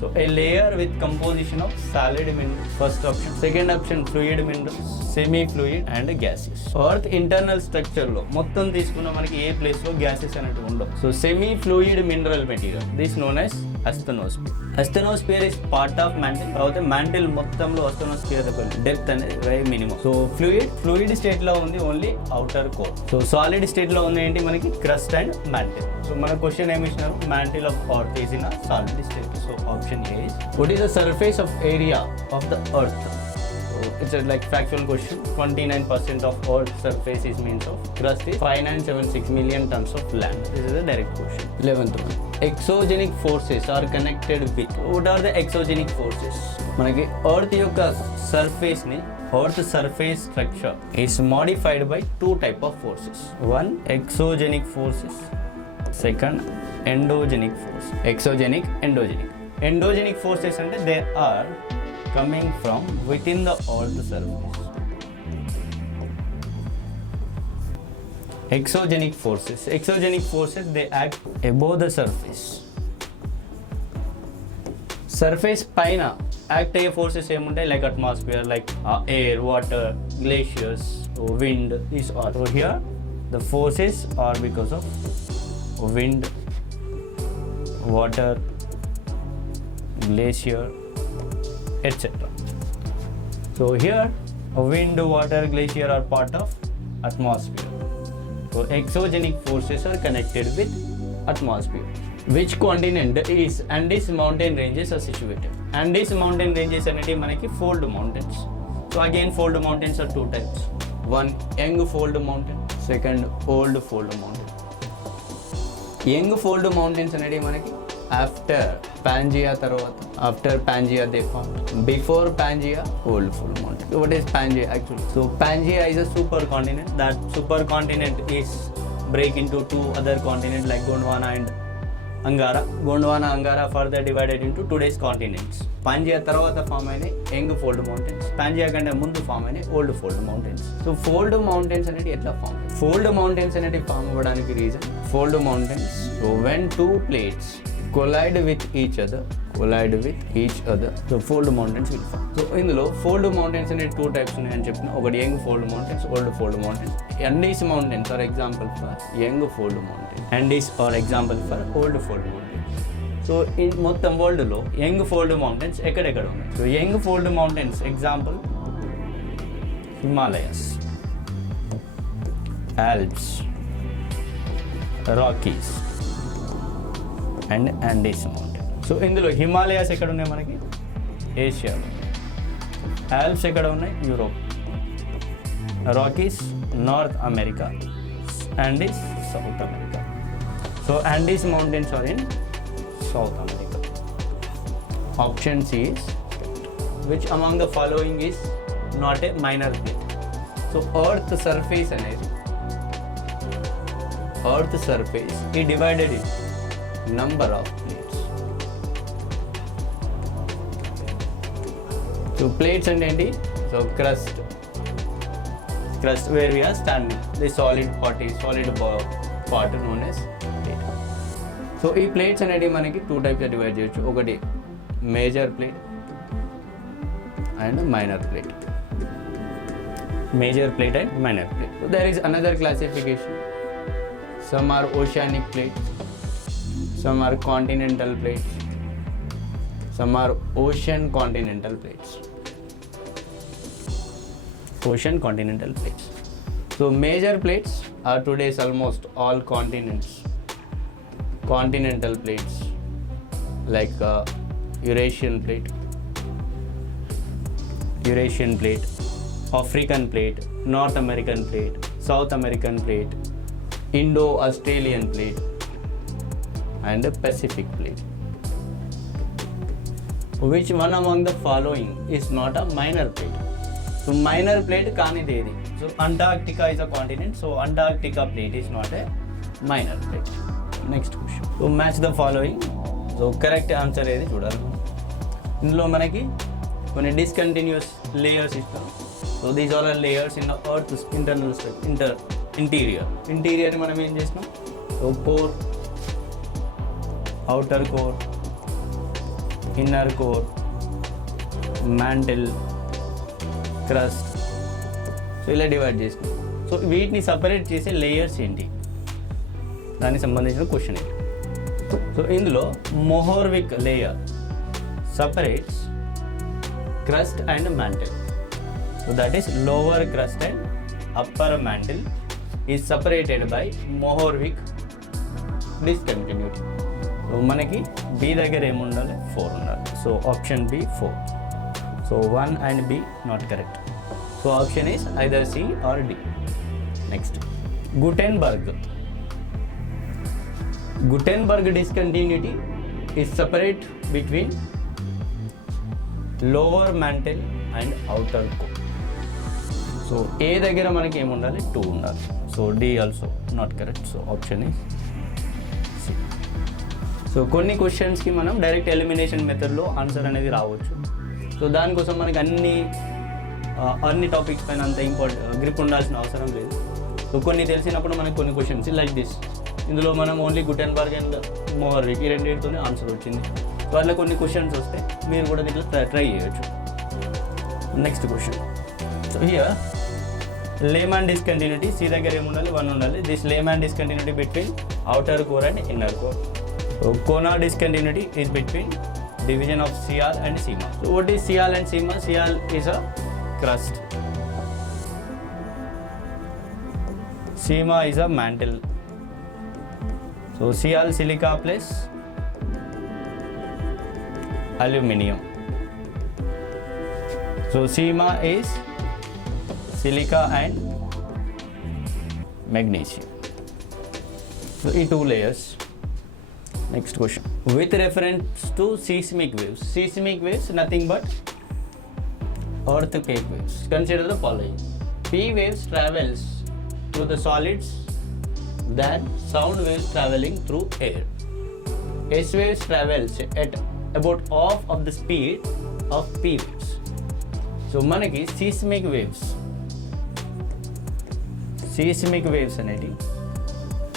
సో ఏ layer with composition of solid minerals, first option. Second option fluid minerals, semi fluid and gases. Earth internal structure లో మొత్తం తీసుకున్న మనకి ఏ ప్లేస్ లో గ్యాసెస్ అనేవి ఉండవు. So semi fluid mineral material, this known as asthenosphere. Asthenosphere is part of mantle. తర్వాత mantle మొత్తంలో asthenosphere depth అనేది very minimum. So fluid state లో ఉంది only outer core. So solid state లో ఉంది ఏంటి మనకి క్రస్ట్ అండ్ mantle. సో మన క్వశ్చన్ ఏమి ఇచ్చినారు, mantle of earth is in a solid state. So option A is, what is the surface of area of the earth? So it's a like factual question. 29% of earth's surface is means of crust is 5976 million tons of land. This is a direct question. 11th one, exogenic forces are connected with. What are the exogenic forces? మనకి ఎర్త్ యొక్క సర్ఫేస్ ని, earth surface structure is modified by two type of forces. One, exogenic forces. Second, endogenic force. Exogenic, endogenic. Endogenic forces అంటే they are coming from within the earth surface. Exogenic forces they act above the surface. Surface పైన act అయ్యే forces ఏముంటాయి, like atmosphere, like air, water, glaciers, wind, these are. So here the forces are because of wind, water, glacier, etc. So here wind, water, glacier are part of atmosphere. So exogenic forces are connected with atmosphere. Which continent is Andes mountain ranges are situated? Andes mountain ranges అనేది మనకి fold mountains. So again fold mountains are two types. One, young fold mountain. Second, old fold mountain. Young fold mountains అనేది మనకి after Pangaea తర్వాత, after Pangaea they form, before Pangaea old fold mountain. What is Pangaea actually? So Pangaea is a supercontinent. That supercontinent is break into two other continents like Gondwana and Angara. Gondwana, Angara further divided into today's continents. Pangaea తర్వాత ఫామ్ అయిన young fold mountains, Pangaea కంటే ముందు ఫామ్ అయిన old fold mountains. So fold mountains అనేది ఎట్లా form? Fold mountains అనేది ఫామ్ అవ్వడానికి reason, fold mountains, so when two plates collide with each other, so fold mountains will form. So ఇందులో fold mountains అనే two types ఉన్నాయని చెప్పిన, ఒకటి young fold mountains, old fold mountains. Andes mountains are example for young fold mountains, Andes are example for old fold mountains. So ఈ మొత్తం వరల్డ్లో young fold mountains ఎక్కడెక్కడ ఉన్నాయి? So young fold mountains example Himalayas, Alps, Rockies and Andes mountain. So ఇందులో హిమాలయాస్ ఎక్కడ ఉన్నాయి మనకి? ఏషియాలో. ఆల్ప్స్ ఎక్కడ ఉన్నాయి? Europe. Rockies North America, Andes South America. So Andes mountains are in South America. Option C is which among the following is not a minor plate? So earth surface అనేది earth surface is divided in number of plates. So plates and enti, so crust where we are standing, the solid part known as plate. So ఈ plates అనేది మనకి two types divide చేయొచ్చు. ఒకటి major plate and minor plate. Major plate and minor plate. So there is another classification. Some are oceanic plates, some are continental plates, some are ocean continental plates. Ocean continental plates. So major plates are today's almost all continents. Continental plates like Eurasian plate, African plate, North American plate, South American plate, Indo-Australian plate and Pacific plate. Which one among the following is not a minor plate? So minor plate kaanidi edi. So Antarctica is a continent, so Antarctica plate is not a minor plate. Next question. So match the following. So correct answer ఏది చూడాలి. ఇందులో మనకి కొన్ని discontinuous layers ఇస్తాం. So these are the layers in the Earth's internal structure, interior మనం ఏం చేసినాం? So core, outer core, inner core, mantle, crust. So ఇలా డివైడ్ చేసినాం. సో వీటిని సపరేట్ చేసే లేయర్స్ ఏంటి, దానికి సంబంధించిన క్వశ్చన్ ఏంటి? సో ఇందులో Mohorovicic layer separates crust and mantle. So that is lower crust and upper mantle is separated by Mohorvic discontinuity. So manaki B దగ్గర ఏం ఉండాలి? 4 ఉండాలి. So option B 4. So 1 and B not correct. So option is either C or D. Next, Gutenberg discontinuity is separate between lower mantle and outer core. So A దగ్గర మనకి ఏమి ఉండాలి? 2 ఉండాలి. So D also not correct. So option is C. So కొన్ని క్వశ్చన్స్కి మనం direct elimination మెథడ్లో ఆన్సర్ అనేది రావచ్చు. సో దానికోసం మనకి అన్ని టాపిక్స్ పైన అంత గ్రిప్ ఉండాల్సిన అవసరం లేదు. సో కొన్ని తెలిసినప్పుడు మనకి కొన్ని క్వశ్చన్స్ లైక్ దిస్, ఇందులో మనం ఓన్లీ గుటెన్బర్గ్ అండ్ మొహర్విక్ ఈ రెండింటితోనే ఆన్సర్ వచ్చింది. సో అట్లా కొన్ని క్వశ్చన్స్ వస్తే మీరు కూడా దీంట్లో ట్రై చేయొచ్చు. Next question. So here layman discontinuity C దగ్గర ఏముండాలి? 1 ఉండాలి. This layman discontinuity between outer core and inner core. So conar discontinuity is between division of Cr and Cma. So what is Cr and Cma? Cr is a crust, Cma is a mantle. So Cl silica plus aluminium. So Cma is silica and magnesium. So these 2 layers. Next question. With reference to seismic waves nothing but earthquake waves. Consider the following. P waves travels through the solids than sound waves traveling through air. S waves travels at about half of the speed of P waves. So మనకి seismic waves అనేది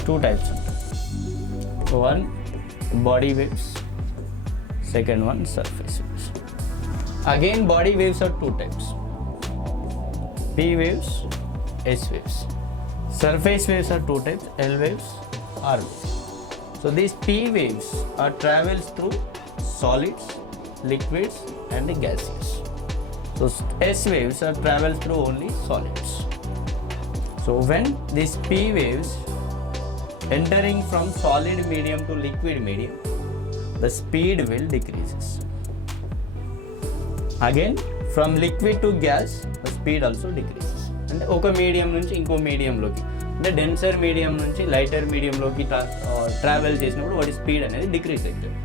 2 types ఉంటాయి. One body waves, second one surface waves. Again body waves are 2 types, P waves, S waves. Surface waves are 2 types, L waves, R waves. So these P waves are travels through solids, liquids and gases. So S waves are travels through only solids. So when these P waves entering from solid medium to liquid medium, the speed will decreases. Again from liquid to gas, the speed also decreases. అంటే ఒక మీడియం నుంచి ఇంకో మీడియంలోకి, అంటే denser medium నుంచి lighter మీడియంలోకి travel చేసినప్పుడు వాటి స్పీడ్ అనేది డిక్రీజ్ అవుతుంది.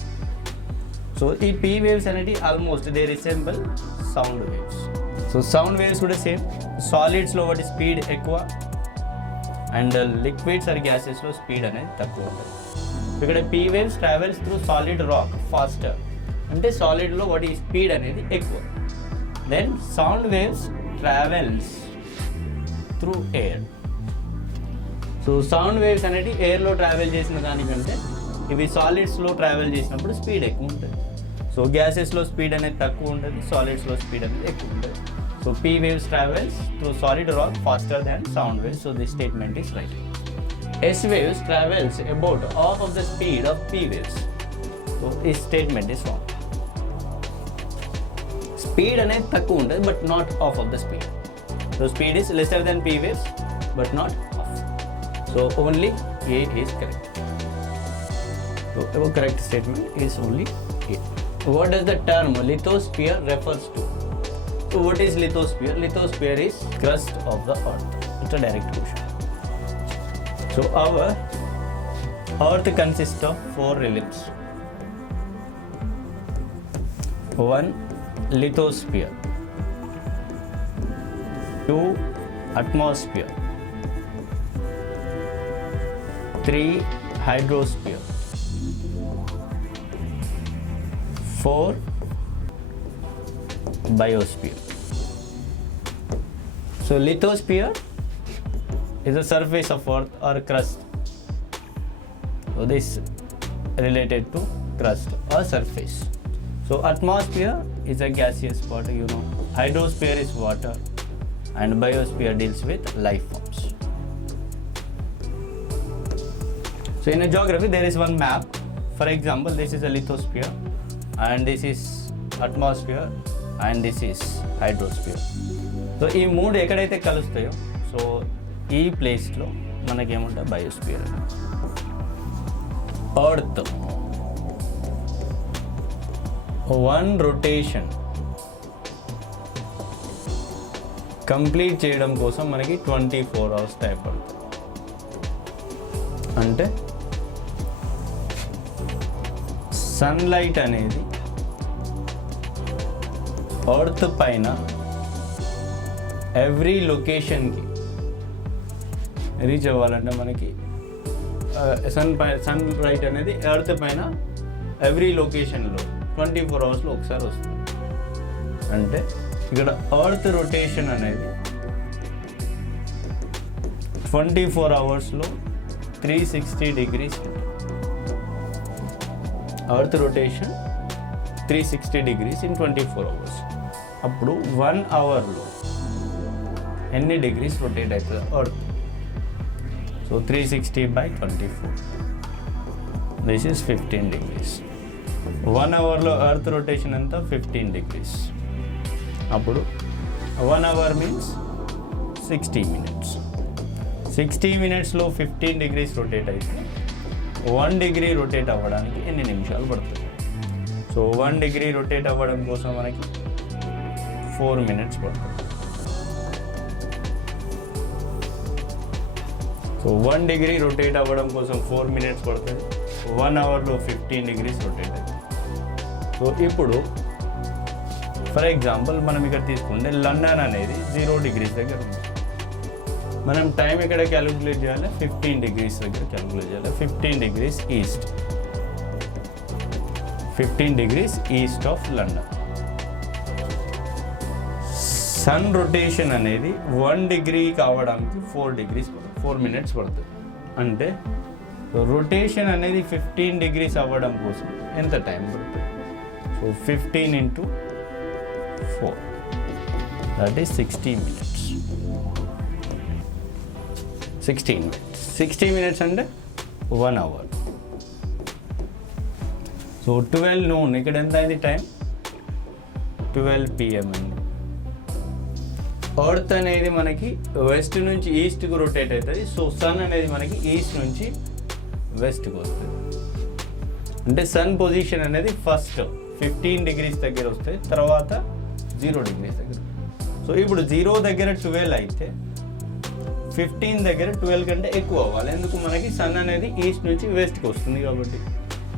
సో ఈ పీ వేవ్స్ అనేది almost they resemble sound waves. So sound waves కూడా సేమ్, సాలిడ్స్లో వాటి స్పీడ్ ఎక్కువ అండ్ లిక్విడ్స్ ఆర్ గ్యాసెస్లో స్పీడ్ అనేది తక్కువ ఉంటుంది. ఇక్కడ P waves travels through solid rock faster, అంటే సాలిడ్లో వాటి స్పీడ్ అనేది ఎక్కువ. Then sound waves travels through air. So sound waves అనేది ఎయిర్లో ట్రావెల్ చేసిన దానికంటే ఇవి సాలిడ్స్లో ట్రావెల్ చేసినప్పుడు స్పీడ్ ఎక్కువ ఉంటుంది. సో గ్యాసెస్లో స్పీడ్ అనేది తక్కువ ఉంటుంది, సాలిడ్స్లో స్పీడ్ అనేది ఎక్కువ ఉంటుంది. So P waves travels through solid rock faster than sound waves. So this statement is right. S waves travels about half of the speed of P waves. So this statement is wrong. Speed అనేది తక్కువ ఉంటుంది but not half of the speed. So speed is lesser than P waves but not half. So only A is correct. So our correct statement is only A. What does the term lithosphere refers to? So what is lithosphere? Lithosphere is crust of the earth. It's a direct question. So our earth consists of 4 reliefs. 1 lithosphere, 2 atmosphere, 3 hydrosphere, 4 biosphere. So lithosphere is the surface of earth or crust. So this related to crust or surface. So atmosphere is a gaseous part, you know. Hydrosphere is water and biosphere deals with life forms. So in a geography there is one map. For example, this is a lithosphere and this is atmosphere and this is hydrosphere. So ఈ మూడు ఎక్కడైతే కలుస్తాయో సో ఈ ప్లేస్లో మనకేముంటుంది biosphere. Earth 1 rotation complete చేయడం కోసం మనకి 24 hours టైం పడుతుంది. అంటే సన్లైట్ అనేది ఎర్త్ పైన ఎవ్రీ లొకేషన్కి రీచ్ అవ్వాలంటే మనకి సన్ లైట్ అనేది ఎర్త్ పైన ఎవ్రీ లొకేషన్లో 24 hours ఒకసారి వస్తుంది. అంటే ఇక్కడ ఎర్త్ రొటేషన్ అనేది 24 hours 360 degrees. Earth rotation 360 degrees in 24 hours. అప్పుడు 1 hour ఎన్ని డిగ్రీస్ రొటేట్ అవుతుంది ఎర్త్? So 360 by 24. This is 15 degrees. 1 hour earth rotation anta 15 degrees. Appudu 1 hour means 60 minutes. 60 minutes lo 15 degrees rotate aithe 1 degree rotate avvadaniki enni nimishalu padutadi? So 1 degree rotate avvadam kosam manaki 4 minutes padutadi. So 1 degree rotate అవ్వడం కోసం 4 minutes పడుతుంది. 1 hour 15 degrees rotate అవుతుంది. సో ఇప్పుడు for example మనం ఇక్కడ తీసుకుంటే లండన్ అనేది 0 degrees దగ్గర ఉంది. మనం టైం ఇక్కడ క్యాలిక్యులేట్ చేయాలి, 15 degrees దగ్గర క్యాలిక్యులేట్ చేయాలి. 15 degrees east, 15 degrees east of London. Sun rotation అనేది 1 degree కావడానికి 4 minutes పడుతుంది. అంటే రొటేషన్ అనేది 15 degrees అవ్వడం కోసం ఎంత టైం పడుతుంది? సో 15 into 4 that is 60 minutes. 16 minutes. 60 minutes అంటే 1 hour. సో 12 noon, ఇక్కడ ఎంత అయింది టైం? 12 PM అండి. ఎర్త్ అనేది మనకి వెస్ట్ నుంచి ఈస్ట్కి రొటేట్ అవుతుంది. సో సన్ అనేది మనకి ఈస్ట్ నుంచి వెస్ట్కి వస్తుంది. అంటే సన్ పొజిషన్ అనేది ఫస్ట్ 15 degrees దగ్గర వస్తాయి, తర్వాత 0 degrees దగ్గర. సో ఇప్పుడు 0 దగ్గర 12 అయితే 15 దగ్గర 12 కంటే ఎక్కువ అవ్వాలి. ఎందుకు? మనకి సన్ అనేది ఈస్ట్ నుంచి వెస్ట్కి వస్తుంది కాబట్టి.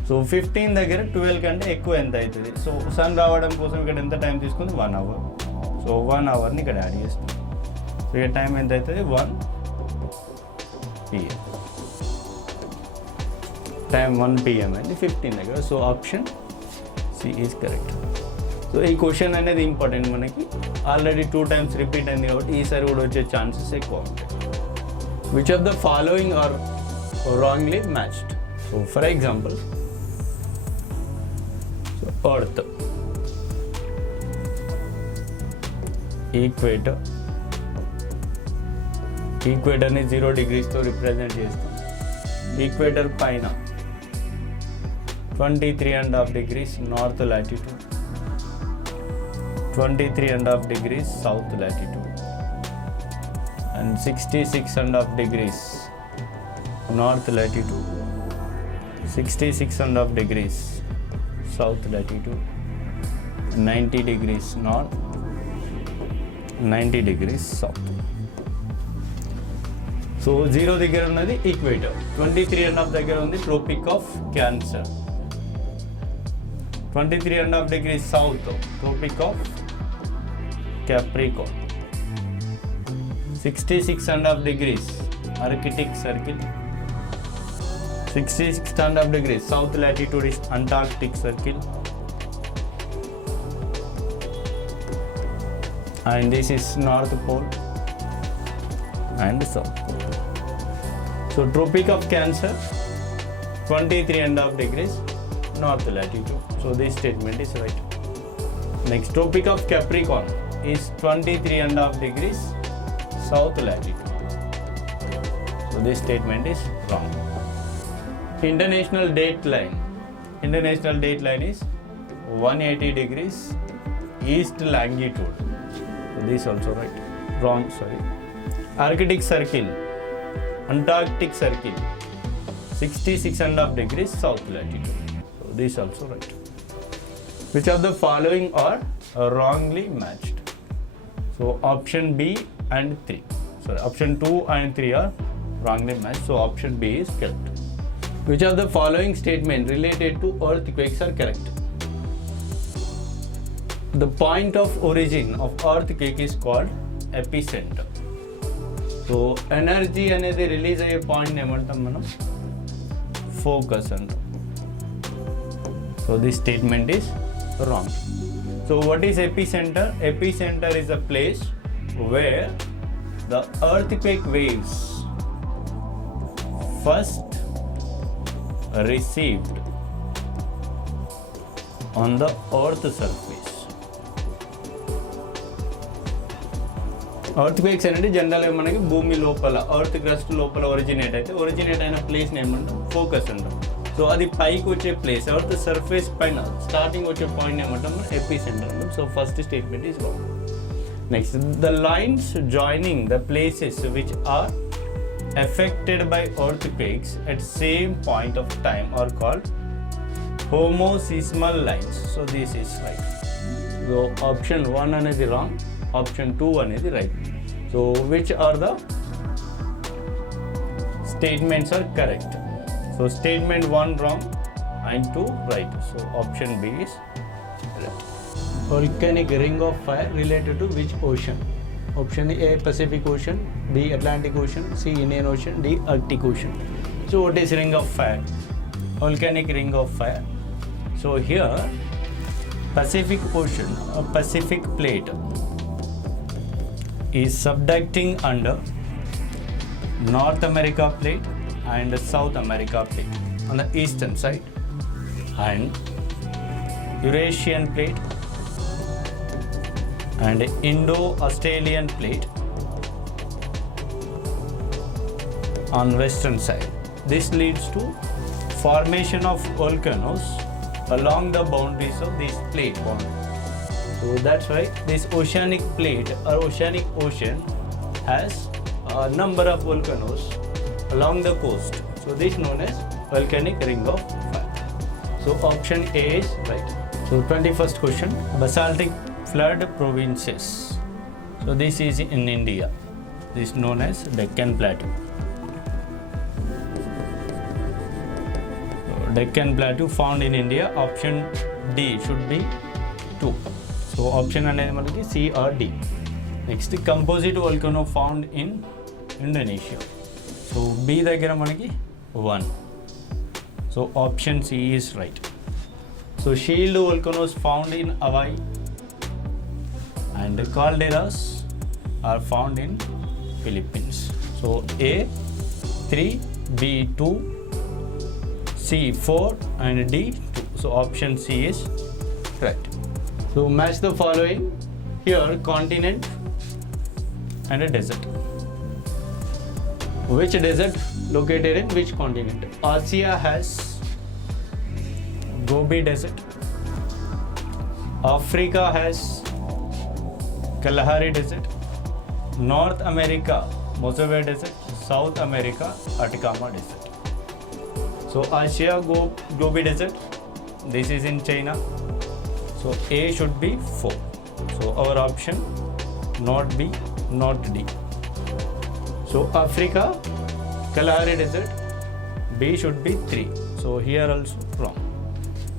సో 15 దగ్గర 12 కంటే ఎక్కువ ఎంత అవుతుంది? సో సన్ రావడం కోసం ఇక్కడ ఎంత టైం తీసుకుంది? 1 hour. సో 1 hourని ఇక్కడ యాడ్ చేస్తాం. సో ఇక్కడ టైం ఎంత అవుతుంది? 1 PM. టైం 1 PM అండి 15 దగ్గర. So option C is correct. So ఈ క్వశ్చన్ అనేది ఇంపార్టెంట్, మనకి ఆల్రెడీ 2 times రిపీట్ అయింది కాబట్టి ఈసారి కూడా వచ్చే ఛాన్సెస్ ఎక్కువ ఉంటాయి. Which of the following are wrongly matched? So for example, earth, equator, ఈక్వేటర్ని 0 degreesతో రిప్రజెంట్ చేస్తాం. ఈక్వేటర్ పైన 23.5 degrees north latitude, 23.5 degrees south latitude, and 66.5 degrees north latitude, 66.5 degrees south latitude, 90 degrees north, 90 degrees south. So 0 దగ్గర ఉన్నది ఈక్వేటర్, 23.5 దగ్గర ఉంది tropic of cancer, 23.5 degrees south tropic of Capricorn, 66.5 degrees Arctic circle, 66.5 degrees south latitude is Antarctic circle, and this is North Pole and South Pole. So Tropic of Cancer 23.5 degrees north latitude. So this statement is right. Next, Tropic of Capricorn is 23.5 degrees south latitude. So this statement is wrong. International date line is 180 degrees east longitude. So this also right. Wrong, sorry. Arctic circle, Antarctic circle, 66.5 degrees south latitude. So this also right. Which of the following are wrongly matched? So option B and 3. Sorry, option 2 and 3 are wrongly matched. So option B is correct. Which of the following statement related to earthquakes are correct? The point of origin of earthquake is called epicenter. So energy అనేది రిలీజ్ అయ్యే పాయింట్ ఏమంటాం మనం? ఫోకస్ అంటాం. So this statement is wrong. So what is epicenter? Epicenter is a place where the earthquake waves first received on the earth surface. earthquakes అనేది జనరల్గా మనకి భూమి లోపల ఎర్త్ క్రస్ట్ లోపల ఒరిజినేట్ అయిన ప్లేస్ని ఏమంటాం? ఫోకస్ అంటాం. సో అది పైకి వచ్చే ప్లేస్, ఎర్త్ సర్ఫేస్ పైన స్టార్టింగ్ వచ్చే పాయింట్ ఏమంటాం? ఎపిసెంటర్ అంటాం. So first statement is wrong. Next, the lines joining the places which are affected by earthquakes at same point of time are called homosismal lines. So this is right. So option 1 అనేది wrong, option 2 అనేది right. So which are the statements are correct? So statement 1 wrong and 2 right. So option B is right. Volcanic ring of fire related to which ocean? Option A, Pacific Ocean, B, Atlantic Ocean, C, Indian Ocean, D, Arctic Ocean. So what is ring of fire? Volcanic ring of fire. So here Pacific Ocean, a Pacific plate is subducting under North America plate and South America plate on the eastern side, and Eurasian plate and Indo-Australian plate on western side. This leads to formation of volcanoes along the boundaries of this plate boundary. So that's why this oceanic plate or oceanic ocean has a number of volcanoes along the coast. So this is known as volcanic ring of fire. So option A is right. So 21st question, basaltic flood provinces. So this is in India. This is known as Deccan Plateau. So Deccan Plateau found in India. Option D should be 2. So option అనేది మనకి C or D. Next, composite volcano found in Indonesia. So B దగ్గర మనకి 1. So option C is right. So shield volcanoes found in Hawaii and calderas are found in Philippines. So A 3, B 2, C 4 and D 2. So option C is right. So match the following. Here continent and a desert. Which desert located in which continent? Asia has Gobi Desert. Africa has Kalahari Desert. North America Mojave Desert. South America Atacama Desert. So Asia Gobi Desert. This is in China. So A should be 4. So our option not B, not D. So Africa Kalahari Desert, B should be 3. So here also wrong.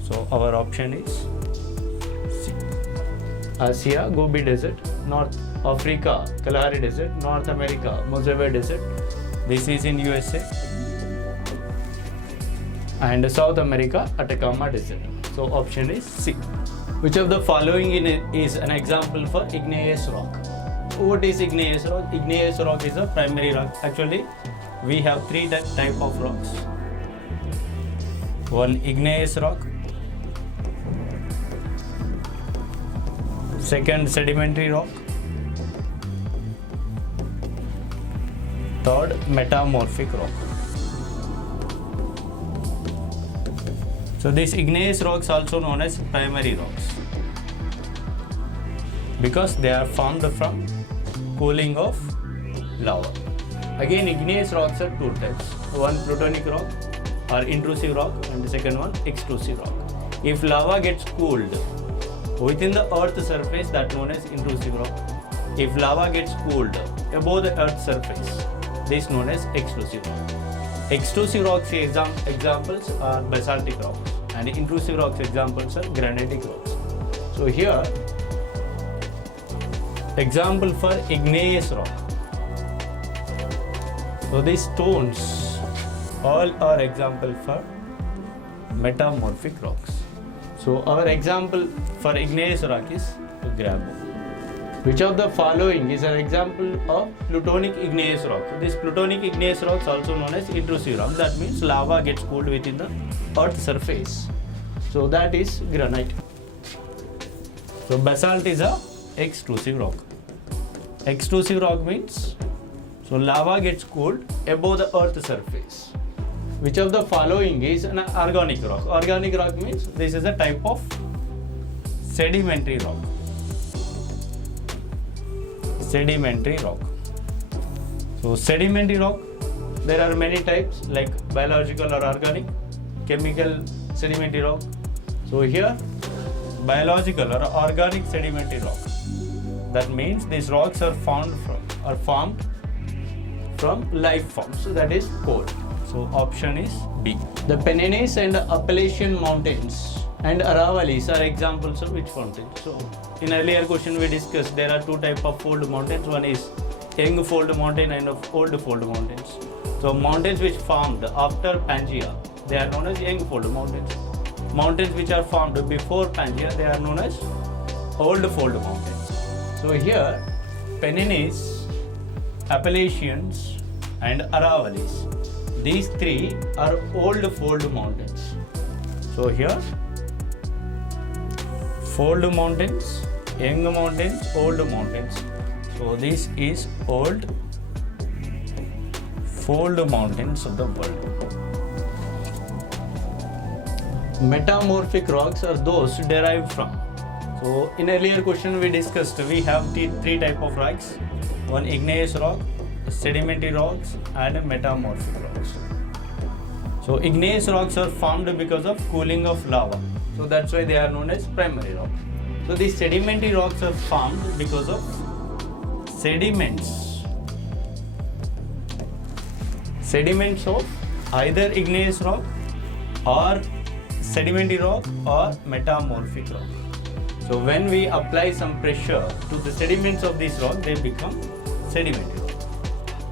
So our option is C. Asia Gobi Desert, North Africa Kalahari Desert, North America Mojave Desert. This is in USA. And South America Atacama Desert. So option is C. Which of the following is an example for igneous rock? What is igneous rock? Igneous rock is a primary rock. Actually, we have 3 type of rocks. One igneous rock. Second, sedimentary rock. Third, metamorphic rock. So these igneous rocks also known as primary rocks because they are formed from cooling of lava. Again, igneous rocks are 2 types. One plutonic rock or intrusive rock and the second one extrusive rock. If lava gets cooled within the earth surface, that known as intrusive rock. If lava gets cooled above the earth surface, this is known as extrusive rock. Extrusive rocks examples are basaltic rocks and intrusive rocks examples are granitic rocks. So here example for igneous rock. So these stones all are example for metamorphic rocks. So our example for igneous rock is gravel. Which of the following is an example of plutonic igneous rock? This plutonic igneous rock is also known as intrusive rock. That means lava gets cooled within the earth surface. So that is granite. So basalt is a extrusive rock. Extrusive rock means so lava gets cooled above the earth surface. Which of the following is an organic rock? Organic rock means this is a type of sedimentary rock. Sedimentary rock. So sedimentary rock, there are many types like biological or organic, chemical sedimentary rock. So here biological or organic sedimentary rock. That means these rocks are formed from life forms. So that is coal. So option is B. The Peninsula and Appalachian Mountains and Aravalis are examples of which mountains? So in earlier question we discussed there are 2 types of fold mountains. One is young fold mountain and old fold mountains. So mountains which formed after Pangea, they are known as young fold mountains. Mountains which are formed before Pangea, they are known as old fold mountains. So here Peninsula, Appalachians and Aravalis, these 3 are old fold mountains. So here fold mountains, young mountains, old mountains. So this is old fold mountains of the world. Metamorphic rocks are those derived from. So in earlier question we discussed we have three type of rocks. One igneous rock, sedimentary rocks and metamorphic rocks. So igneous rocks are formed because of cooling of lava. So that's why they are known as primary rock. So these sedimentary rocks are formed because of sediments of either igneous rock or sedimentary rock or metamorphic rock. So when we apply some pressure to the sediments of this rock, they become sedimentary rock.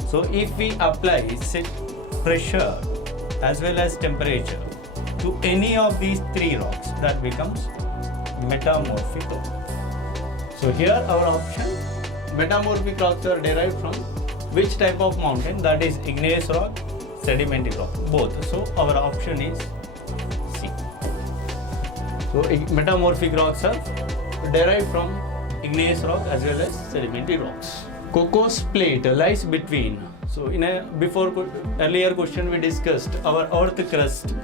So if we apply pressure as well as temperature to any of these three rocks, that becomes metamorphic rock. So here our option, metamorphic rocks are derived from which type of mountain? That is igneous rock, sedimentary rock, both. So our option is C. So metamorphic rocks are derived from igneous rock as well as sedimentary rocks. Cocos plate lies between. So in a earlier question we discussed our earth crust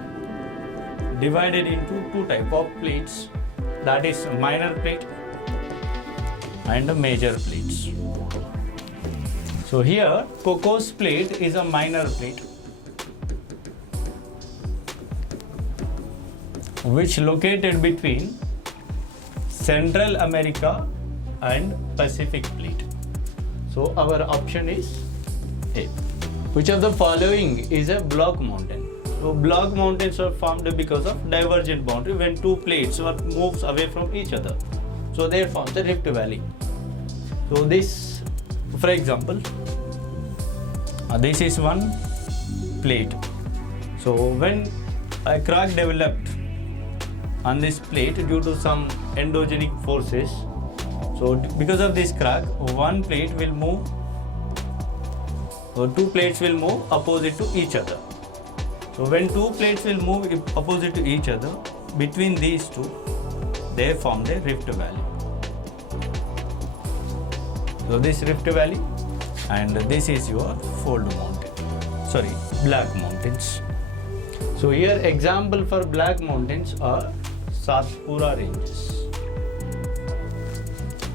divided into two type of plates, that is minor plate and major plates. So here Cocos plate is a minor plate which located between Central America and Pacific plate. So our option is A. Which of the following is a block mountain? So block mountains are formed because of divergent boundary when two plates moves away from each other. So they form the Rift Valley. So this, for example, this is one plate. So when a crack developed on this plate due to some endogenic forces, so because of this crack, one plate will move, or two plates will move opposite to each other. So when two plates will move opposite to each other, between these two, they form the Rift Valley. So this Rift Valley, and this is your Black Mountains. So here example for Black Mountains are Satpura ranges.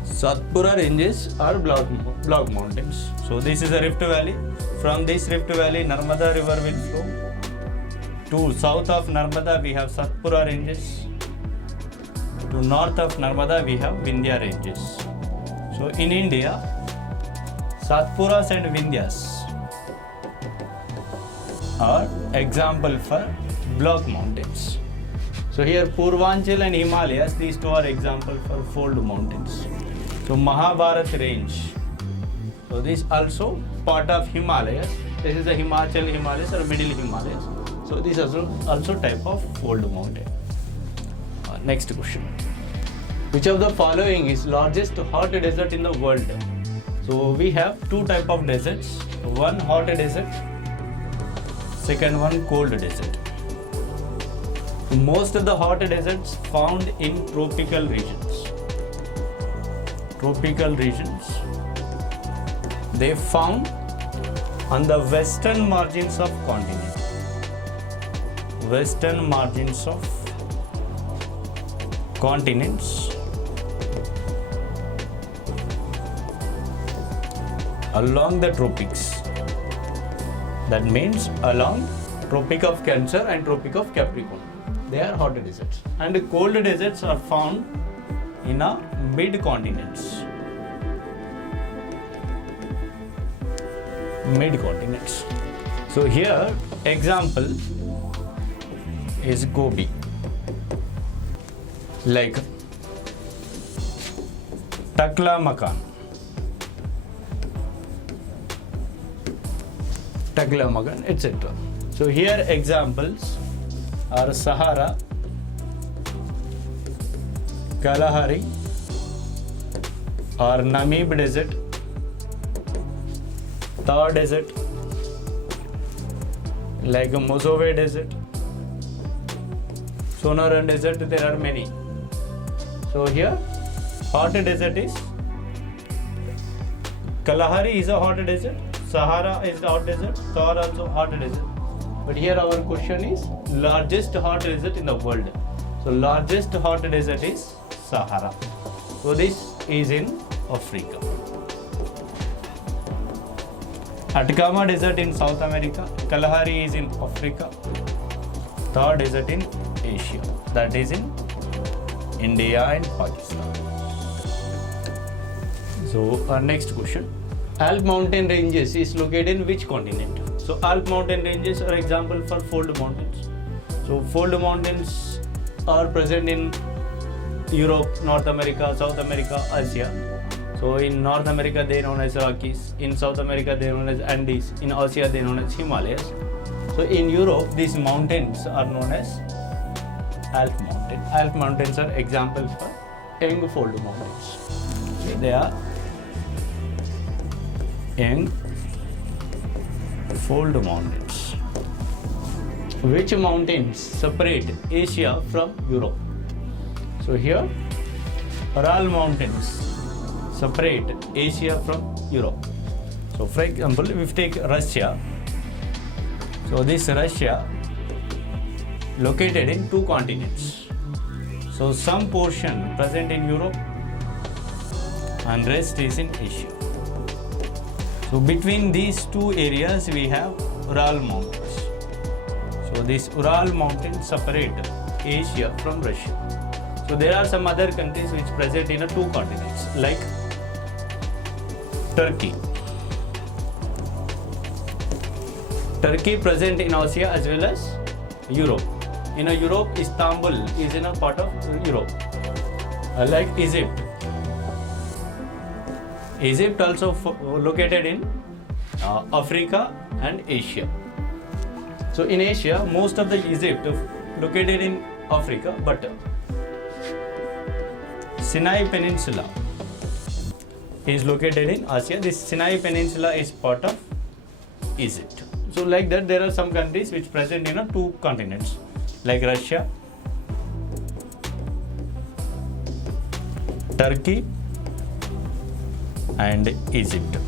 Satpura ranges are block mountains. So this is a Rift Valley. From this Rift Valley, Narmada river will flow. To south of Narmada we have Satpura ranges. To north of Narmada we have Vindhya ranges. So in India, Satpuras and Vindhyas are example for block mountains. So here Purvanchal and Himalayas, these two are example for fold mountains. So Mahabharat range. So this also part of Himalayas. This is the Himachal Himalayas or Middle Himalayas. So this is also type of fold mountain. Next question. Which of the following is largest hot desert in the world? So we have two type of deserts. One hot desert, second one cold desert. Most of the hot deserts found in tropical regions. They found on the western margins of continent. Western margins of continents along the tropics. That means along Tropic of Cancer and Tropic of Capricorn. They are hot deserts. And cold deserts are found in our mid-continents. So here example is Gobi. Like Taklamakan, etc. So here examples are Sahara, Kalahari, or Namib Desert, Thar Desert, like Mozove Desert, Sonoran Desert. There are many. So here hot desert is Kalahari is a hot desert, Sahara is a hot desert, Thar also hot desert. But here our question is largest hot desert in the world. So largest hot desert is Sahara. So this is in Africa. Atacama Desert in South America. Kalahari is in Africa. Thar Desert in Asia. That is in India and Pakistan. So our next question. Alp mountain ranges is located in which continent? So Alp mountain ranges are example for fold mountains. So fold mountains are present in Europe, North America, South America, Asia. So in North America they are known as Rockies, in South America they are known as Andes, in Asia they are known as Himalayas. So in Europe these mountains are known as Alp mountain. Alp mountains are examples for young fold mountains. So they are young fold mountains. Which mountains separate Asia from Europe? So here Ural mountains separate Asia from Europe. So for example, if we take Russia, so this Russia located in two continents. So some portion present in Europe and rest is in Asia. So between these two areas we have Ural mountains. So this Ural mountains separate Asia from Russia. So there are some other countries which present in two continents like Turkey. Turkey present in Asia as well as Europe. In Europe, Istanbul is in a part of Europe. Like Egypt. Egypt also located in Africa and Asia. So in Asia, most of the Egypt located in Africa, but Sinai Peninsula is located in Asia. This Sinai Peninsula is part of Egypt. So like that, there are some countries which present in two continents, like Russia, Turkey, and Egypt.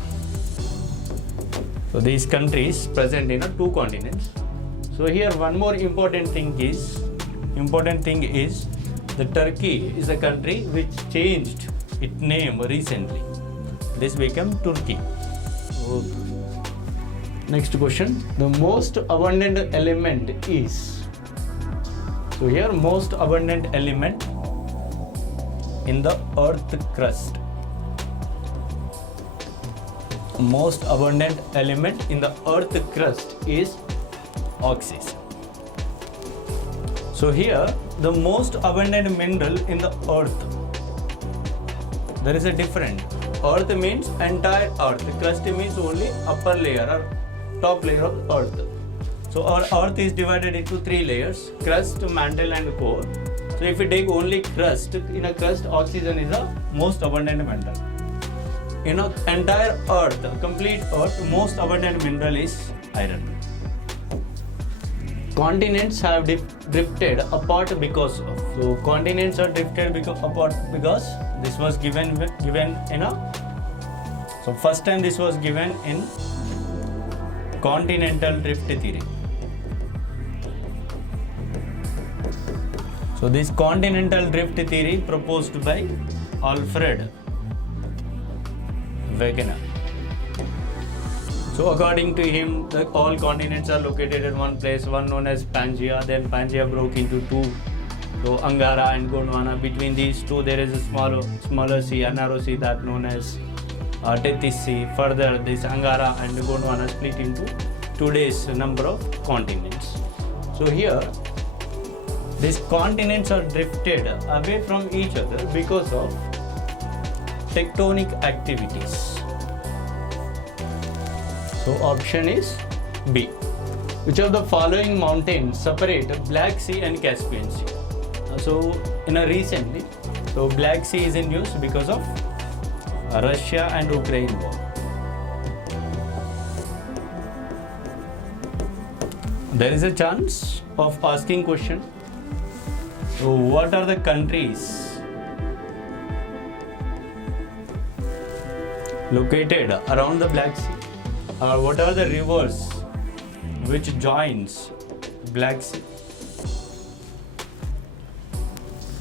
So these countries present in two continents. So here one more important thing is the Turkey is a country which changed its name recently. This became Turkey. So, next question. The most abundant element is. So here most abundant element in the earth crust. Most abundant element in the earth crust is oxygen. So here the most abundant mineral in the earth. There is a different. Earth means entire earth. Crust means only upper layer or top layer of earth. So our earth is divided into three layers: crust, mantle and core. So if we take only crust, in a crust oxygen is the most abundant mineral. In an entire earth, complete earth, most abundant mineral is iron. Continents have drifted apart because of. So continents are drifted apart because this was given in a. So first time this was given in Continental drift theory. So this Continental drift theory proposed by Alfred Wegener. So according to him, all continents are located in one place, one known as Pangaea. Then Pangaea broke into two. So Angara and Gondwana. Between these two, there is a smaller sea, a narrow sea that known as Tethys Sea. Further, this Angara and Gondwana split into today's number of continents. So here, these continents are drifted away from each other because of tectonic activities. So option is B. Which of the following mountains separate Black Sea and Caspian Sea? So recently, so Black Sea is in use because of Russia and Ukraine war. There is a chance of asking question. So what are the countries located around the Black Sea? Or what are the rivers which joins Black Sea.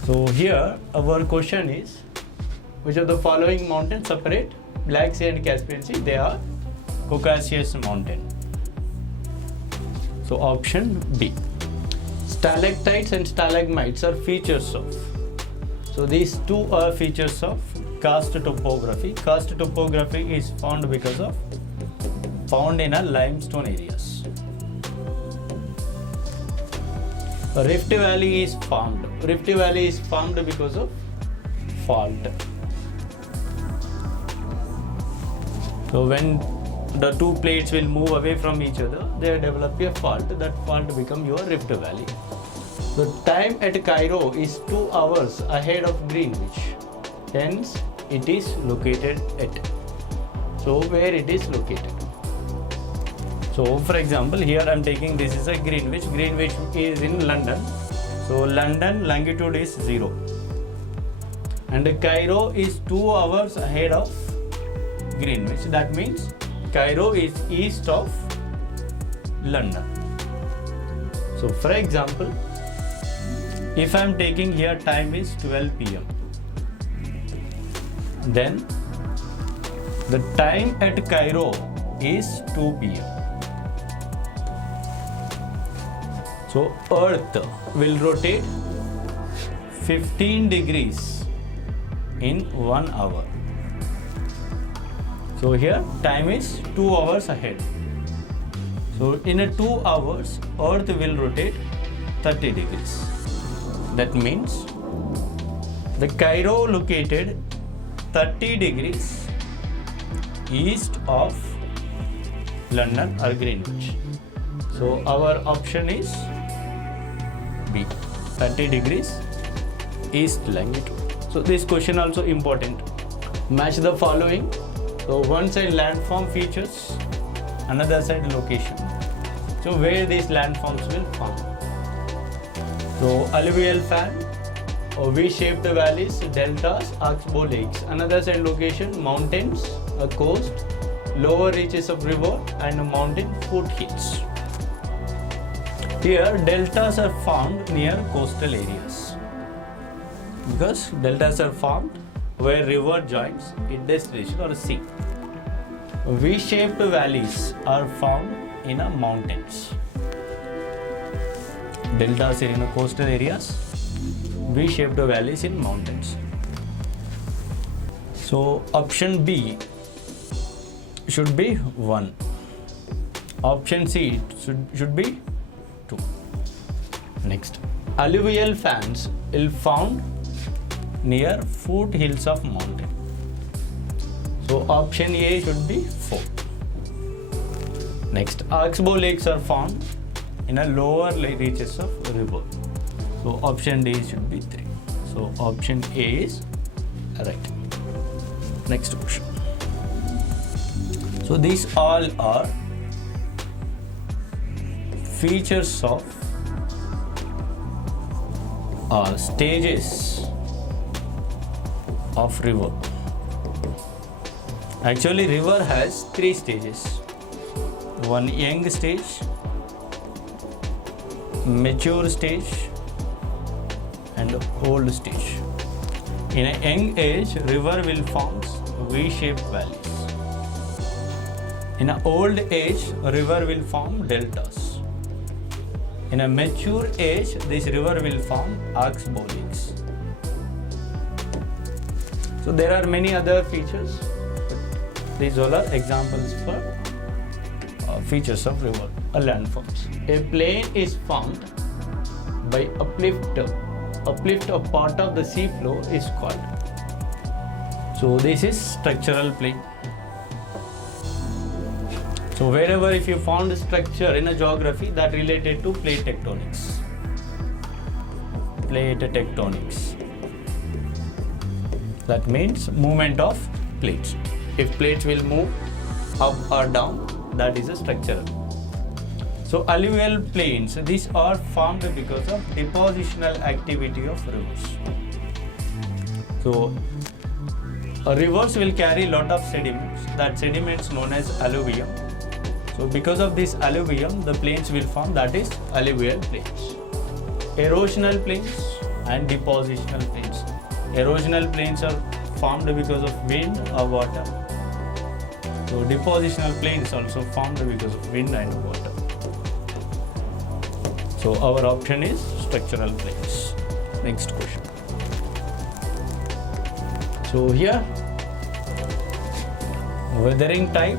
So here our question is, which of the following mountains separate Black Sea and Caspian Sea? They are Caucasus Mountain. So option B. Stalactites and stalagmites are features of. So these two are features of karst topography. Karst topography is found in a limestone areas. Rift Valley is formed. Rift Valley is formed because of fault. So when the two plates will move away from each other, they develop a fault. That fault becomes your Rift Valley. The time at Cairo is 2 hours ahead of Greenwich. Hence, it is located at. So, where it is located? So, for example, here I am taking this is a Greenwich. Greenwich is in London. So, London longitude is 0. And Cairo is 2 hours ahead of Greenwich. That means Cairo is east of London. So, for example, if I am taking here time is 12 p.m. then the time at Cairo is 2 p.m. So Earth will rotate 15 degrees in 1 hour. So here time is 2 hours ahead. So in a 2 hours, Earth will rotate 30 degrees. That means the Cairo located 30 degrees east of London or Greenwich. So our option is B, 30 degrees east longitude. So this question also important. Match the following. So one side landform features, another side location. So where these landforms will form. So alluvial fan, or V-shaped valleys, deltas, oxbow lakes. Another side location, mountains, a coast, lower reaches of river and mountain foothills. Here deltas are found near coastal areas because deltas are formed where river joins a destination or a sea. V-shaped valleys are found in a mountains. Deltas are in a coastal areas, V-shaped valleys in mountains. So option B should be 1. Option C should be 2. Next, alluvial fans will found near foothills of mountain. So option A should be 4. Next, oxbow lakes are found in a lower reaches of river. So option D should be 3. So option A is right. Next question. So these all are features of stages of river. Actually, river has 3 stages. One young stage, mature stage and old stage. In a young age, river will form V-shaped valleys. In an old age, river will form deltas. In a mature age, this river will form oxbow lakes. So there are many other features. These all are examples for features of river or landforms. A plane is formed by uplift. Uplift of part of the sea floor is called. So this is structural plane. So wherever if you found a structure in a geography that related to plate tectonics. Plate tectonics. That means movement of plates. If plates will move up or down, that is a structural. So alluvial planes, these are formed because of depositional activity of rivers. So rivers will carry lot of sediments. That sediments known as alluvium. So because of this alluvium, the plains will form, that is alluvial plains. Erosional plains and depositional plains. Erosional plains are formed because of wind or water. So depositional plains also formed because of wind and water. So our option is structural plains. Next question. So here, weathering type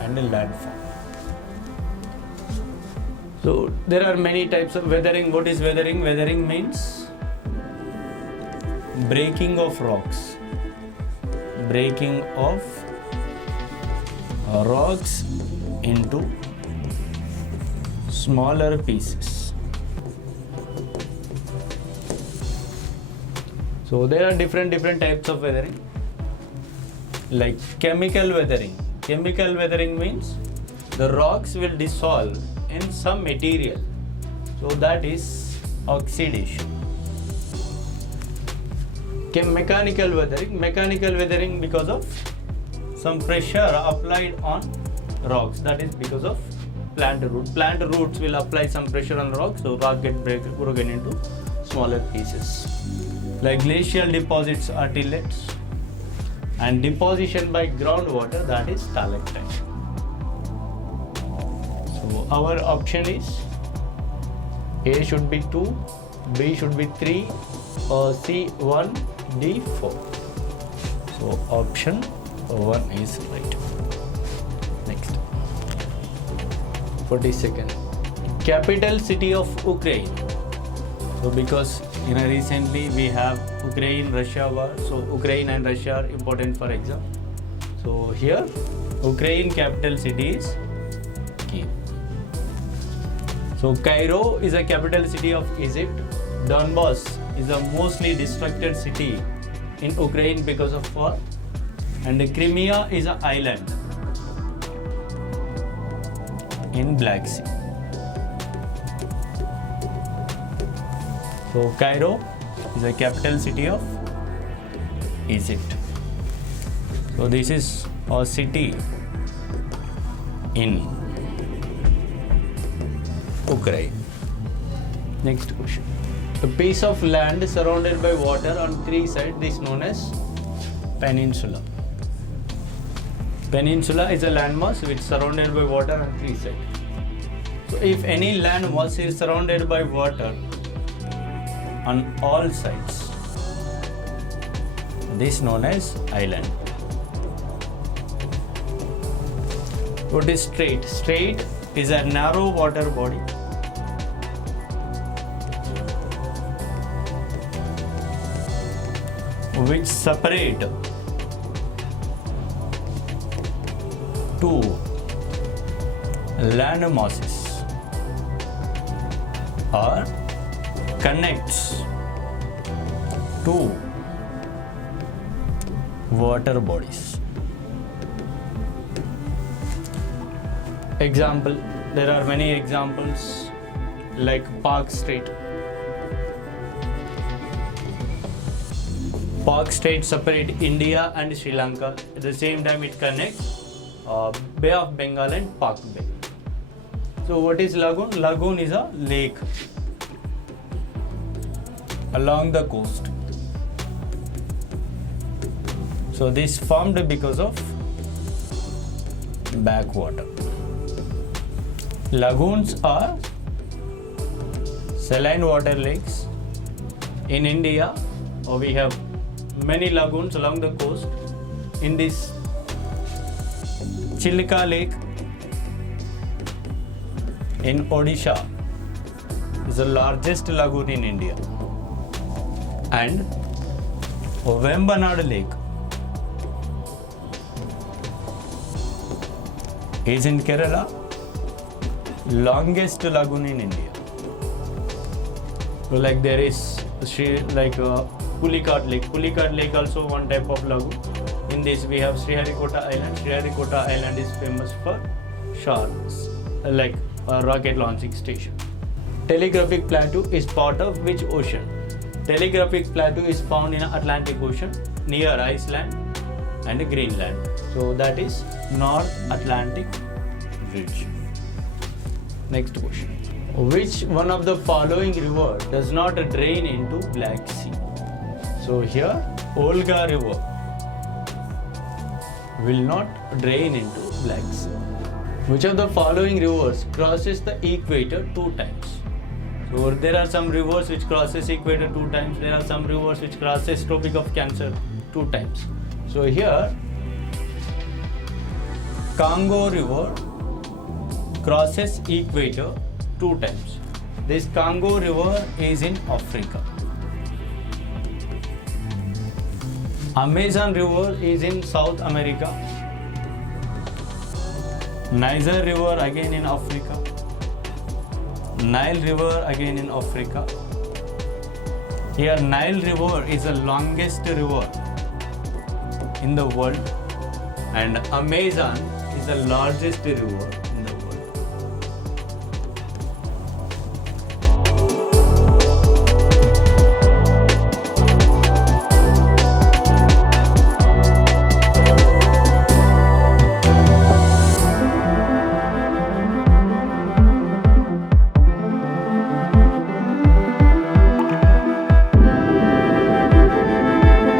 and landform. So there are many types of weathering. What is weathering? Weathering means breaking of rocks. Breaking of rocks into smaller pieces. So there are different types of weathering. Like chemical weathering. Chemical weathering means the rocks will dissolve in some material. So that is oxidation. Mechanical weathering. Mechanical weathering because of some pressure applied on rocks. That is because of plant root. Plant roots will apply some pressure on rocks, so rock get broken into smaller pieces. Like glacial deposits are tillets, and deposition by groundwater, that is stalactite. So our option is A should be 2, B should be 3, C 1, D 4. So option 1 is right. Next. 42nd. Capital city of Ukraine. So because recently we have Ukraine-Russia war, so Ukraine and Russia are important for exam. So here, Ukraine capital city is Kiev. So Cairo is a capital city of Egypt. Donbass is a mostly destructed city in Ukraine because of war. And Crimea is an island in Black Sea. So Cairo is a capital city of Egypt. So this is a city in Ukraine. Next question. A piece of land surrounded by water on 3 sides is known as peninsula. Peninsula is a landmass which is surrounded by water on 3 sides. So if any landmass is surrounded by water on all sides, this is known as island. What is strait? Strait is a narrow water body which separate two land masses or connects two water bodies. Example, there are many examples like Park Strait. Park Strait separate India and Sri Lanka. At the same time, it connects Bay of Bengal and Park Bay. So what is lagoon? Lagoon is a lake along the coast. So this formed because of backwater. Lagoons are saline water lakes. In India, we have many lagoons along the coast. In this Chilka Lake in Odisha is the largest lagoon in India, and Vembanad Lake is in Kerala, longest lagoon in India. So like there is Pulicat Lake. Pulicat Lake also one type of lagoon. In this we have Sriharikota Island. Sriharikota Island is famous for sharks, like a rocket launching station. Telegraphic Plateau is part of which ocean? Telegraphic Plateau is found in Atlantic Ocean near Iceland and Greenland. So that is North Atlantic bridge. Next question. Which one of the following river does not drain into Black Sea? So here, Volga River will not drain into Black Sea. Which of the following rivers crosses the equator 2 times? So there are some rivers which crosses equator 2 times. There are some rivers which crosses Tropic of Cancer 2 times. So here, Congo River crosses equator 2 times. This Congo River is in Africa. Amazon River is in South America. Niger River again in Africa. Nile River again in Africa. Here Nile River is the longest river in the world, and Amazon is the largest river